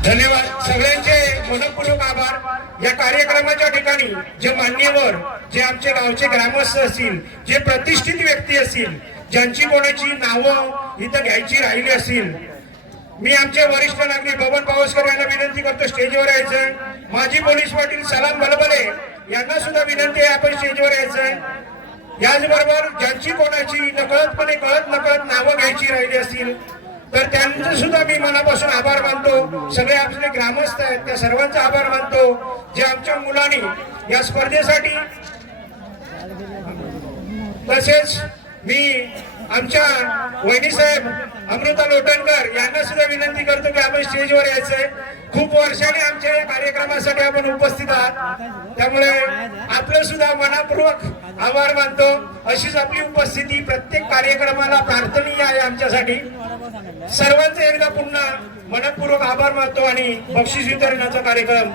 धन्यवाद. सगळ्यांचे मनपूर्वक आभार. या कार्यक्रमाच्या ठिकाणी जे मान्यवर, जे आमचे गावचे ग्रामस्थ असतील, जे प्रतिष्ठित व्यक्ती असतील, ज्यांची कोणाची नावं इथं घ्यायची राहिली असतील, मी आमचे वरिष्ठ नागरिक बबन पावसकर यांना विनंती करतो स्टेजवर यायचंय. माजी पोलीस पाटील सलाम बलबले यांना सुद्धा विनंती आहे आपण स्टेजवर यायचंय. याचबरोबर ज्यांची कोणाची नकळतपणे कळत नकळत नावं घ्यायची राहिली असतील तर त्यांचं सुद्धा मी मनापासून आभार मानतो. सगळे आपले ग्रामस्थ आहेत त्या सर्वांचा आभार मानतो जे आमच्या मुलांनी या स्पर्धेसाठी. तसेच मी आमच्या वहिनीसाहेब अमृता लोटणकर यांना सुद्धा विनंती करतो की आपण स्टेजवर यायचंय. खूप वर्षाने आमच्या या कार्यक्रमासाठी आपण उपस्थित आहात, त्यामुळे आपलं सुद्धा मनापूर्वक आभार मानतो. अशीच आपली उपस्थिती प्रत्येक कार्यक्रमाला प्रार्थनीय आहे आमच्यासाठी. सर्वांचे एकदा पुन्हा मनपूर्वक आभार मानतो आणि बक्षीस वितरणाचा कार्यक्रम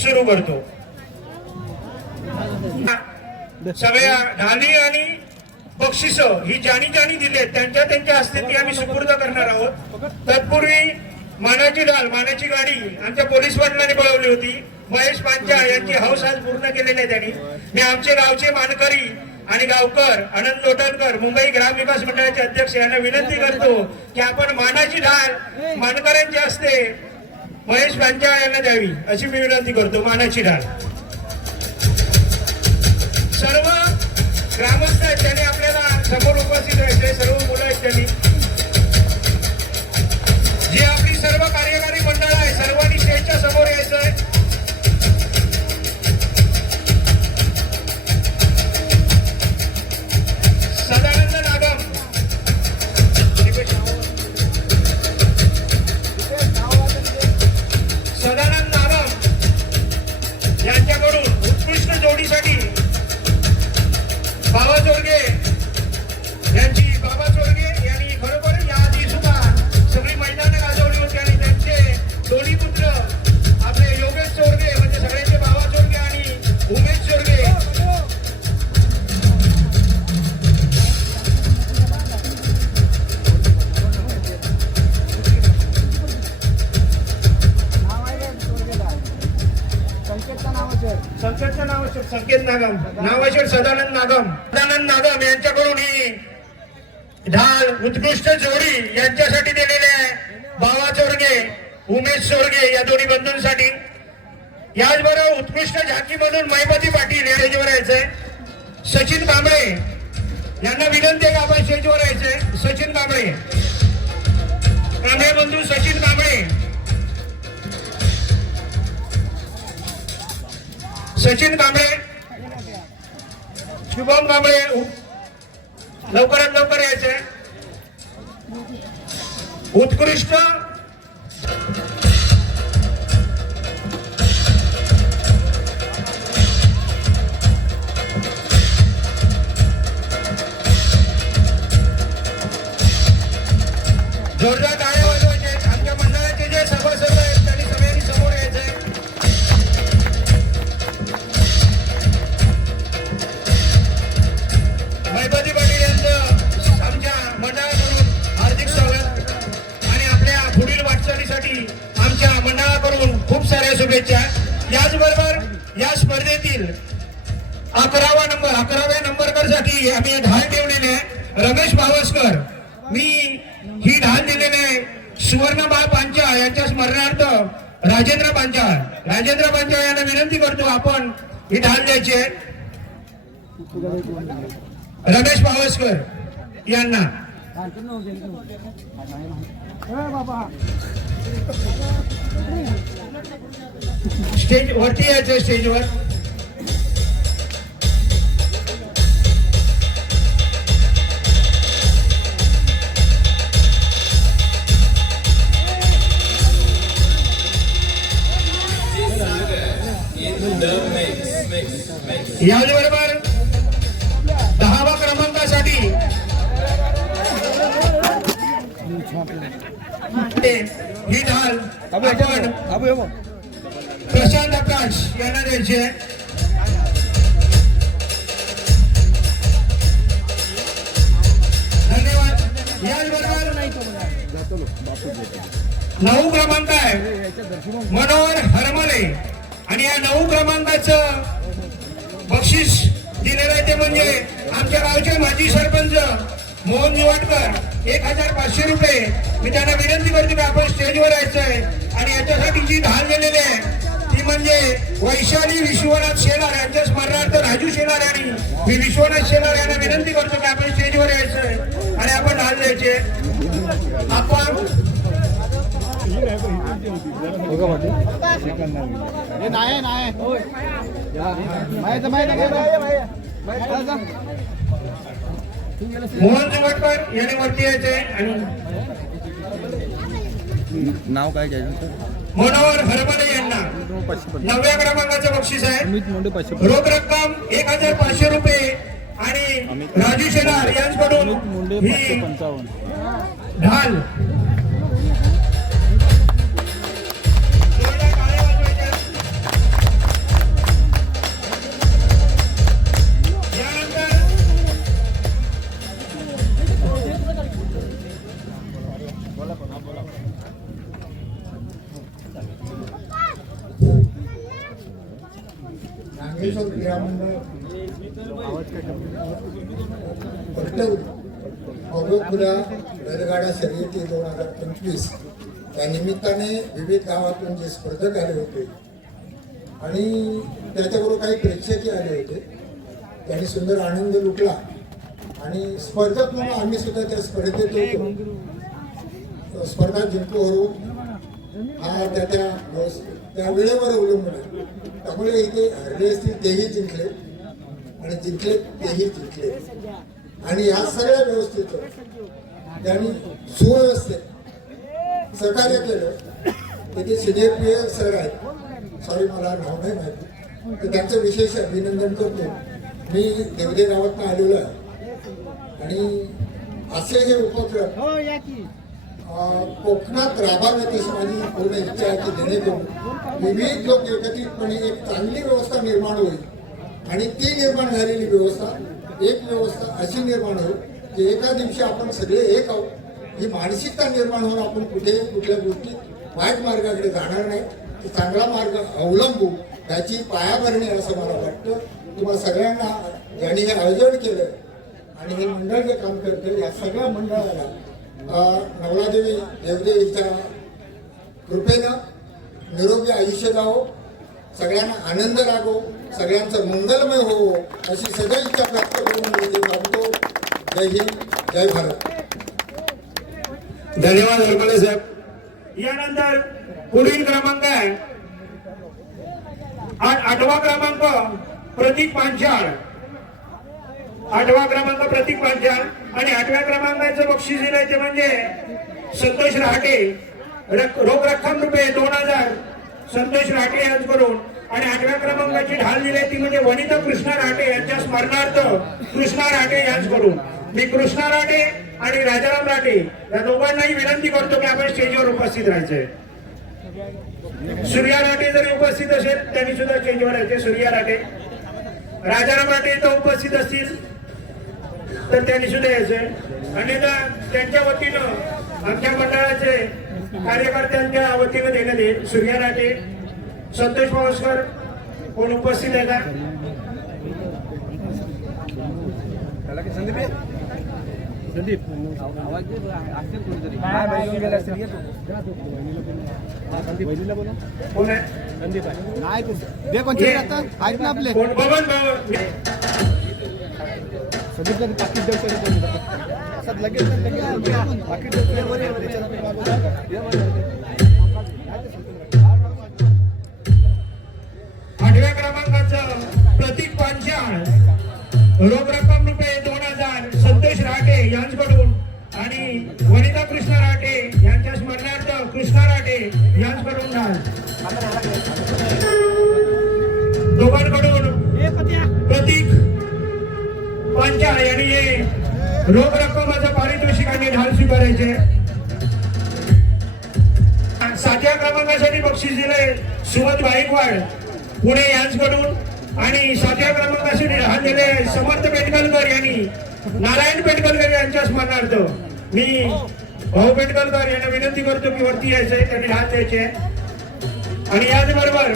सुरू करतो. सगळ्या ढाली आणि बक्षिस ही ज्यांनी दिले त्यांच्या हस्ते ती आम्ही सुपूर्द करणार आहोत. तत्पूर्वी मानाची ढाल, मानाची गाडी आमच्या पोलीस पाटलांनी बोलवली होती. महेश पांचाळ यांची हौस आज पूर्ण केलेली आहे त्यांनी. मी आमचे गावचे मानकरी आणि गावकर आनंद लोटणकर मुंबई ग्रामविकास मंडळाचे अध्यक्ष यांना विनंती करतो की आपण मानाची ढाल मानकऱ्यांच्या हस्ते महेश पांचाळ यांना द्यावी अशी मी विनंती करतो. मानाची ढाल सर्व ग्रामस्थ आहेत त्यांनी आपल्याला समोर उपस्थित राहायचे, सर्व मुलं आहेत त्यांनी, जी आपली सर्व कार्यकारी मंडळ आहे सर्वांनी स्टेजच्या समोर यायचंय. सदानंद नागम यांच्याकडून उत्कृष्ट जोडीसाठी बाबा चोरगे यांनी खरोखर याआधी सुद्धा सगळी मैदानं गाजवली होती आणि त्यांचे दोन्ही पुत्र आपले योगेश चोरगे म्हणजे सगळ्यांचे बाबा चोरगे आणि उमेश चोरगे संकेत नागम नावाचे सदानंद नागम यांच्याकडून ही ढाल उत्कृष्ट जोडी यांच्यासाठी दिलेले आहे. बाबा चोरगे उमेश चोरगे या दोन्ही बंधूंसाठी. याचबरोबर उत्कृष्ट झाकी म्हणून महिपती पाटील या स्टेजवर यायचंय. सचिन कांबळे यांना विनंती आहे का आपण स्टेजवर यायचंय. सचिन कांबळे बंधू सचिन कांबळे शुभम कांबळे लवकरात लवकर यायचंय. उत्कृष्ट जोरदार टाळ्या वाजवायचे. आमच्या मंडळाचे जे सभासद आहेत त्यांनी सगळ्यांनी समोर यायचंय. गणपती पाटील यांचं आमच्या मंडळाकडून हार्दिक स्वागत आणि आपल्या पुढील वाटचालीसाठी आमच्या मंडळाकडून खूप साऱ्या शुभेच्छा. याचबरोबर या स्पर्धेतील 11व्या नंबरकरसाठी आम्ही ढाल ठेवलेले आहे. रमेश भावस्कर, मी ही ढाल दिलेले सुवर्णबाळ पांचाळ यांच्या स्मरणार्थ राजेंद्र पांचाळ यांना विनंती करतो आपण ही ढाल द्यायची आहे. रमेश भावस्कर यांना स्टेज वरती यायचं. स्टेजवर याचबरोबर 10व्या क्रमांकासाठी ही ढाल आपण प्रशांत आकाश यांना द्यायची आहे. धन्यवाद. याचबरोबर 9 क्रमांक आहे मनोहर हरमले आणि या 9 क्रमांकाचं बक्षीस दिलेलं आहे ते म्हणजे आमच्या गावचे माजी सरपंच मोहन निवाडकर 1500 रुपये. मी त्यांना विनंती करतो की आपण स्टेजवर यायचंय आणि याच्यासाठी जी ढाल दिलेली आहे ती म्हणजे वैशाली विश्वनाथ शेलार यांच्या स्मरणार्थ राजू शेलार आणि मी विश्वनाथ शेलार यांना विनंती करतो की आपण स्टेजवर यायचंय आणि आपण ढाल द्यायचे. आपण मोहन निवाडकर यांनी वरती यायचे आणि नाव काय घ्यायचं? मनोहर हरमले यांना 9व्या क्रमांकाचं बक्षीस आहे. रोख रक्कम 1500 रुपये आणि राजू शेलार यांच्याकडून ही ढाल. नागेश्वर क्रीडा मंडळ खुल्या बैलगाडा शर्यती 2025 त्या निमित्ताने विविध गावातून जे स्पर्धक आले होते आणि त्याच्याबरोबर काही प्रेक्षकही आले होते. त्यांनी सुंदर आनंद लुटला आणि स्पर्धक म्हणून आम्ही सुद्धा त्या स्पर्धेत होतो. स्पर्धा जिंकलो हरू हा त्या वेळेवर अवलंबून आहे. त्यामुळे इथे हरले असतील तेही जिंकले आणि जिंकले तेही जिंकले आणि या सगळ्या व्यवस्थेत त्यांनी सुव्यवस्थेत सहकार्य केलं. तिथे सिनियर प्लेयर सर आहेत, सॉरी मला नाव नाही माहिती, तर त्यांचं विशेष अभिनंदन करतो. मी देवदे गावातून आलेलो आहे आणि असे हे उपक्रम कोकणात राबाव्यात अशी माझी पूर्ण इच्छा आहे की जेणेकरून विविध लोक एकत्रितपणे एक चांगली व्यवस्था निर्माण होईल आणि ती निर्माण झालेली व्यवस्था अशी निर्माण होईल की एका दिवशी आपण सगळे एक आहोत. ही मानसिकता निर्माण होऊन आपण कुठल्या गोष्टीत वाईट मार्गाकडे जाणार नाही, तर चांगला मार्ग अवलंबू याची पायाभरणी असं मला वाटतं. तुम्हाला सगळ्यांना ज्यांनी हे आयोजन केलं आणि हे मंडळ जे काम करतं या सगळ्या मंडळाला नवलादेवी देवदेवीच्या कृपेनं निरोगी आयुष्य जावो, सगळ्यांना आनंद लाभो, सगळ्यांचं मंगलमय होवो अशी सगळी इच्छा व्यक्त करून मी इथे थांबतो. जय हिंद, जय भारत. धन्यवाद हरमले साहेब. यानंतर पुढील क्रमांक आहे 8वा क्रमांक प्रतीक पांचाळ. 8वा क्रमांक प्रतीक पांचाळ आणि 8व्या क्रमांकाचं बक्षीस दिलंय ते म्हणजे संतोष राहटे. रोख रक्कम रुपये 2000 संतोष राहटे यांच्याकडून. आणि 8व्या क्रमांकाची ढाल दिली ती म्हणजे वनिता कृष्णा राहटे यांच्या स्मरणार्थ कृष्णा राहटे यांच्याकडून. मी कृष्णा राहटे आणि राजाराम राहटे या दोघांनाही विनंती करतो की आपण स्टेजवर उपस्थित राहायचंय. सूर्या राहटे जरी उपस्थित असेल त्यांनी सुद्धा स्टेजवर यायचे. सूर्या राहटे, राजाराम राहटे तर उपस्थित असतील तर त्यांनी सुद्धा यायचे. अन्यथा त्यांच्या वतीनं आमच्या मंडळाचे कार्यकर्त्यांच्या वतीनं देण्यात येईल. सूर्या राहटे, संतोष पावसकर कोण उपस्थित आहे का? कोण आहे? आहेत ना आपले कोण? बबन बाबा. आठव्या क्रमांकाचं प्रतीक पांचाळ रोख रक्कम रुपये 2000 संतोष राहटे यांच्याकडून आणि वनिता कृष्णा राहटे यांच्या स्मरणार्थ कृष्णा राहटे यांच्याकडून ढाल. दोघांकडून प्रतीक पांचाळ यांनी हे रोख रक्कमाचं पारितोषिक आणि ढाल स्वीकारायचे. 7व्या क्रमांकासाठी बक्षीस दिले सुमत गायकवाड पुणे यांच्याकडून आणि 7व्या क्रमांकासाठी ढाल दिले समर्थ पेटकलकर यांनी नारायण पेटकलकर यांच्या स्मरणार्थ. मी भाऊ पेटकलकर यांना विनंती करतो की वरती यायचंय, त्यांनी ढाल द्यायचे. आणि याचबरोबर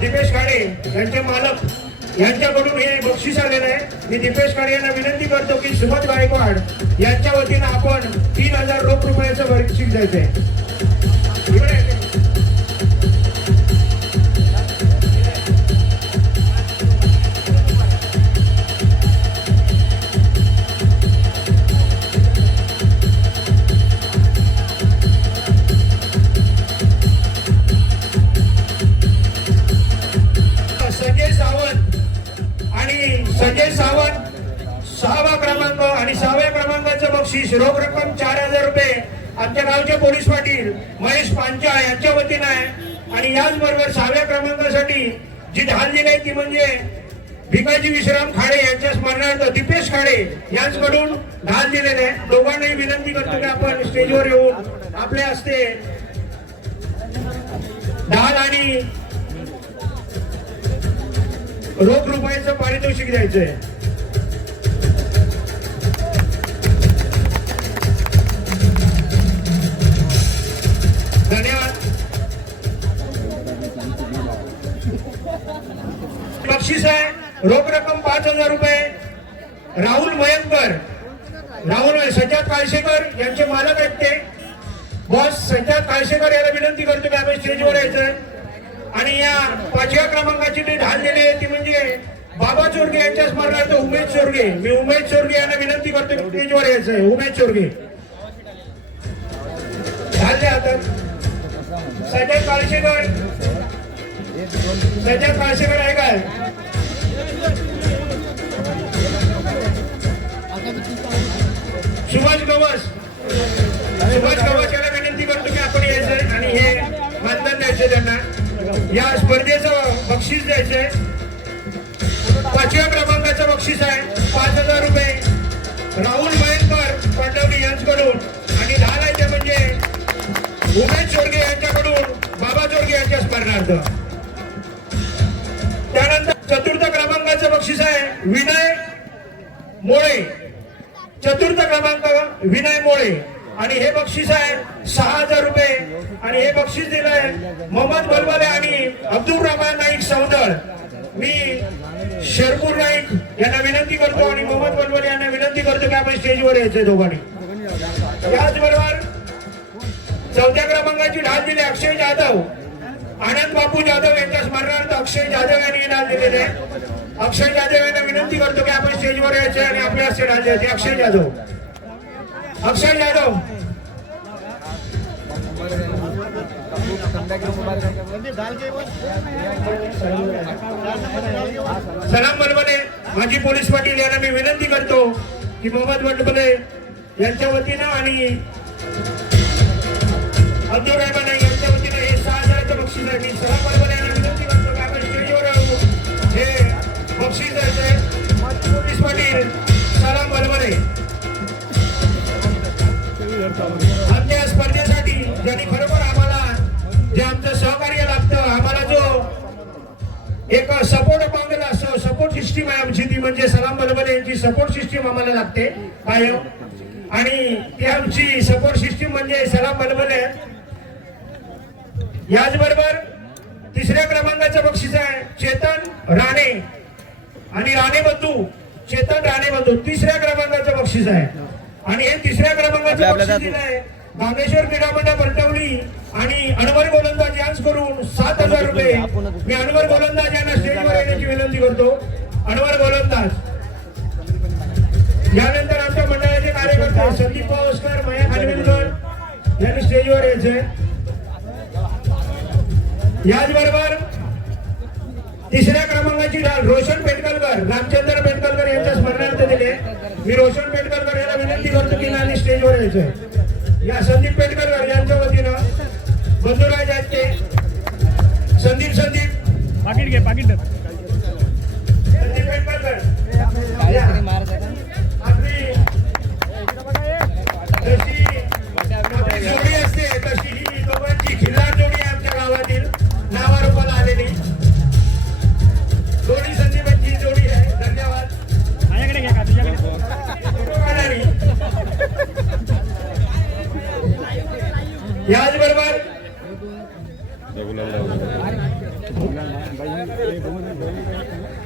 दीपेश खाडे यांचे मालक यांच्याकडून हे बक्षीस आलेलं आहे. मी दीपेश खाडे यांना विनंती करतो की सुमत गायकवाड यांच्या वतीनं आपण 3000 रोख रुपयाचं बक्षीस द्यायचंय. संजय सावंत 6वा क्रमांक आणि 6व्या क्रमांकाचं बक्षीस रोख रक्कम 4000 रुपये आमच्या गावचे पोलीस पाटील महेश पांचाळ यांच्या वतीनं आहे. आणि याचबरोबर 6व्या क्रमांकासाठी जी ढाल दिली आहे ती म्हणजे भिकाजी विश्राम खाडे यांच्या स्मरणार्थ दीपेश खाडे यांच्याकडून ढाल दिलेले आहे. दोघांनाही विनंती करतो की आपण स्टेजवर येऊन आपल्या हस्ते ढाल आणि रोख रुपयाचं पारितोषिक द्यायचंय. धन्यवाद. बक्षीस आहे रोख रक्कम 5000 रुपये राहुल मयंकर, राहुल सज्जाद काळशेकर यांचे मालक आहेत ते. बॉस सज्जाद काळशेकर याला विनंती करतो की आपण स्टेजवर यायचंय. आणि या 5व्या क्रमांकाची जी ढाल दिली आहे ती म्हणजे बाबा चोरगे यांच्या स्मरणार्थ उमेश चोरगे. मी उमेश चोरगे यांना विनंती करतो की स्टेजवर यायचंय. उमेश चोरगे ढाल द्या हातात. सज्जाद काळशेकर, सज्जाद काळशेकर आहे काय? सुभाष गवस, सुभाष गवस याला विनंती करतो की आपण यायचंय आणि हे मानधन द्यायचं त्यांना. या स्पर्धेचं बक्षीस द्यायचंय. 5व्या क्रमांकाचं बक्षीस आहे 5000 रुपये राहुल मयंकर पांडवली यांच्याकडून आणि ढाल आहे ते म्हणजे उमेश चोरगे यांच्याकडून बाबा चोरगे यांच्या स्मरणार्थ. त्यानंतर 4र्थ क्रमांकाचं बक्षीस आहे विनय मोळे. 4र्थ क्रमांक विनय मोळे आणि हे बक्षीस आहे 6000 रुपये आणि हे बक्षीस दिलंय मोहम्मद बलबले आणि अब्दुल रहमान नाईक सौदळ. मी शेरपूर नाईक यांना विनंती करतो आणि मोहम्मद बलबले यांना विनंती करतो की आपण स्टेजवर यायचंय दोघांनी. त्याचबरोबर 4थ्या क्रमांकाची ढाल दिली अक्षय जाधव, आनंद बापू जाधव यांच्या स्मरणार्थ अक्षय जाधव यांनी ढाल दिलेले आहे. अक्षय जाधव यांना विनंती करतो की आपण स्टेजवर यायचे आणि आपल्या हस्ते ढाल द्यायचे. अक्षय जाधव, अक्षय जाधव सलाम बलबले माजी पोलीस पाटील यांना मी विनंती करतो की मोहम्मद वडबले यांच्या वतीनं आणि उद्योग आयोगाने यांच्या वतीनं हे 6,000चं बक्षीस आहे. मी सलाम वडबले यांना विनंती करतो की आपण स्टेजवर हे बक्षीस द्यायचंय. माजी पोलीस पाटील सलाम वडबले आमच्या स्पर्धेसाठी ज्यांनी खरोखर आम्हाला जे आमचं सहकार्य लागतं, आम्हाला जो एक सपोर्ट सिस्टीम आहे आमची, ती म्हणजे सलाम बलबले यांची सपोर्ट सिस्टीम आम्हाला लागते कायम. आणि ती आमची सपोर्ट सिस्टीम म्हणजे सलाम बलबले. याचबरोबर 3ऱ्या क्रमांकाचं बक्षीस आहे चेतन राणे आणि राणे बंधू, चेतन राणे बंधू 3ऱ्या क्रमांकाचं बक्षीस आहे. आणि हे 3ऱ्या क्रमांकाचं बक्षीस दिलं आहे बागेश्वर क्रीडा मंडळ बलटवली आणि अनवर गोलंदाज यांच करून 7,000 रुपये. मी अनवर गोलंदाज यांना स्टेजवर येण्याची विनंती करतो. अनवर गोलंदाज. यानंतर आमच्या मंडळाचे कार्यकर्ते संदीप पावसकर, मया खानविलकर यांनी स्टेजवर यायचे. याचबरोबर 3ऱ्या क्रमांकाची ढाल रोशन पेटकलकर, रामचंद्र पेटकलकर यांच्या स्मरणार्थ दिले. मी रोशन पेटकलकर यांना विनंती करतो की त्यांनी स्टेजवर यायचंय. या संदीप पेटकलकर यांच्या वतीनं बंधुराज आजचे संदीप पाकिट घे पाकिट संदीप पेटकलकर आपली जशी जोडी असते तशी ही दोघांची खिल्लार जोडी आहे आमच्या गावातील नावारूपाला आलेली. दोन्ही संदीपांची जोडी आहे. धन्यवाद. माझ्याकडे घ्या का तुझ्याकडे याचबरोबर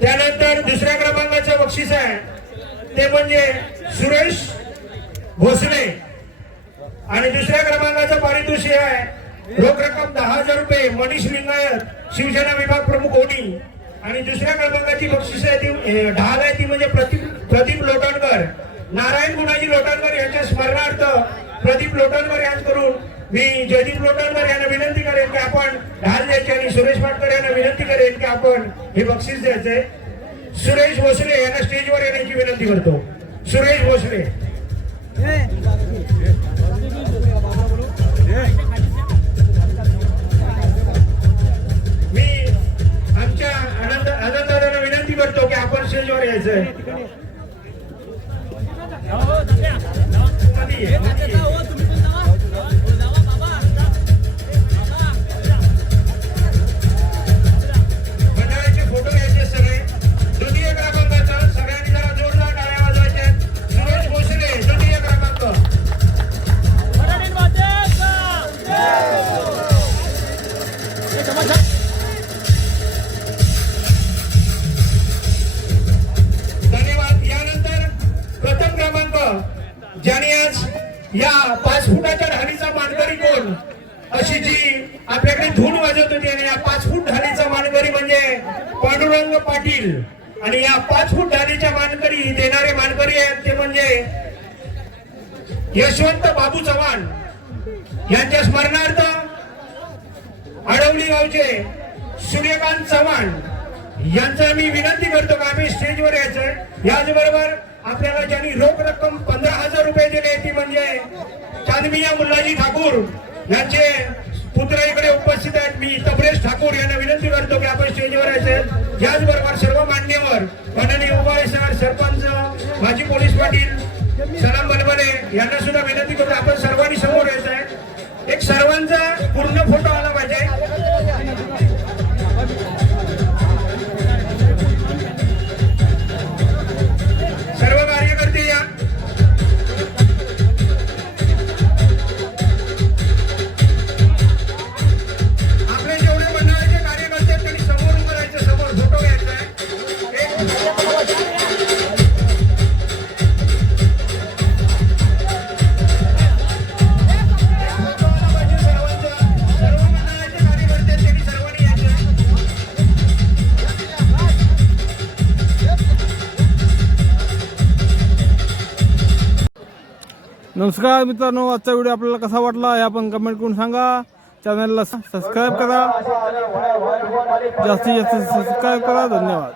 त्यानंतर 2ऱ्या क्रमांकाचं बक्षीस आहे ते म्हणजे सुरेश भोसले. आणि 2ऱ्या क्रमांकाचं पारितोषिक आहे रोख रक्कम 10,000 रुपये मनीष लिंगायत, शिवसेना विभाग प्रमुख ओढी. आणि 2ऱ्या क्रमांकाची बक्षीस आहे ती ढाल आहे ती म्हणजे प्रदीप लोटणकर, नारायण गुणाजी लोटणकर यांच्या स्मरणार्थ प्रदीप लोटणकर यांच्याकडून मी जयदीप लोटणकर यांना विनंती करेन की आपण ढाल द्यायची आणि सुरेश पाटकर यांना विनंती करेन की आपण हे बक्षीस द्यायचंय. सुरेश भोसले यांना स्टेजवर येण्याची विनंती करतो. सुरेश भोसले. मी आमच्या आनंदाला विनंती करतो की आपण स्टेजवर यायचंय. मंडळाचे फोटो घ्यायचे सगळे. 2य क्रमांकाचा सगळ्यांनी जरा जोरदार टाळ्या वाजवायच्या. सुरेश भोसले 2य क्रमांक. धन्यवाद. यानंतर प्रथम क्रमांक ज्याने आज या 5 फुटाच्या ढालीचा मानकरी कोण अशी जी आपल्याकडे धून वाजवत होती आणि या 5 फूट ढालीचा मानकरी म्हणजे पांडुरंग पाटील. आणि या 5 फूट ढालीच्या मानकरी देणारे मानकरी आहेत ते म्हणजे यशवंत बाबू चव्हाण यांच्या स्मरणार्थ अडवली गावचे सूर्यकांत चव्हाण यांचा मी विनंती करतो की आम्ही स्टेजवर यायचंय. याचबरोबर आपल्याला ज्यांनी रोख रक्कम 15,000 रुपये दिले ती म्हणजे चांदमिया मुल्लाजी ठाकूर यांचे पुत्र इकडे उपस्थित आहेत. मी तबरेश ठाकूर यांना विनंती करतो की आपण स्टेजवर यायचंय. याचबरोबर सर्व मान्यवर माननीय उपाय सर, सरपंच, माजी पोलीस पाटील सलाम बलबले यांना सुद्धा विनंती करतो आपण सर्वांनी समोर यायचंय. एक सर्वांचा पूर्ण फोटो आला पाहिजे. सर्व कार्यकर्ते या. आपले जेवढे मंडळाचे कार्यकर्ते आहेत त्यांनी समोर उभं राहायचं, समोर फोटो घ्यायचा आहे. सर्व मंडळाचे कार्यकर्ते त्यांनी सर्वांनी यायचं. नमस्कार मित्रांनो, आजचा व्हिडिओ आपल्याला कसा वाटला हे आपण कमेंट करून सांगा. चॅनलला सबस्क्राईब करा, जास्तीत जास्त सबस्क्राईब करा. धन्यवाद.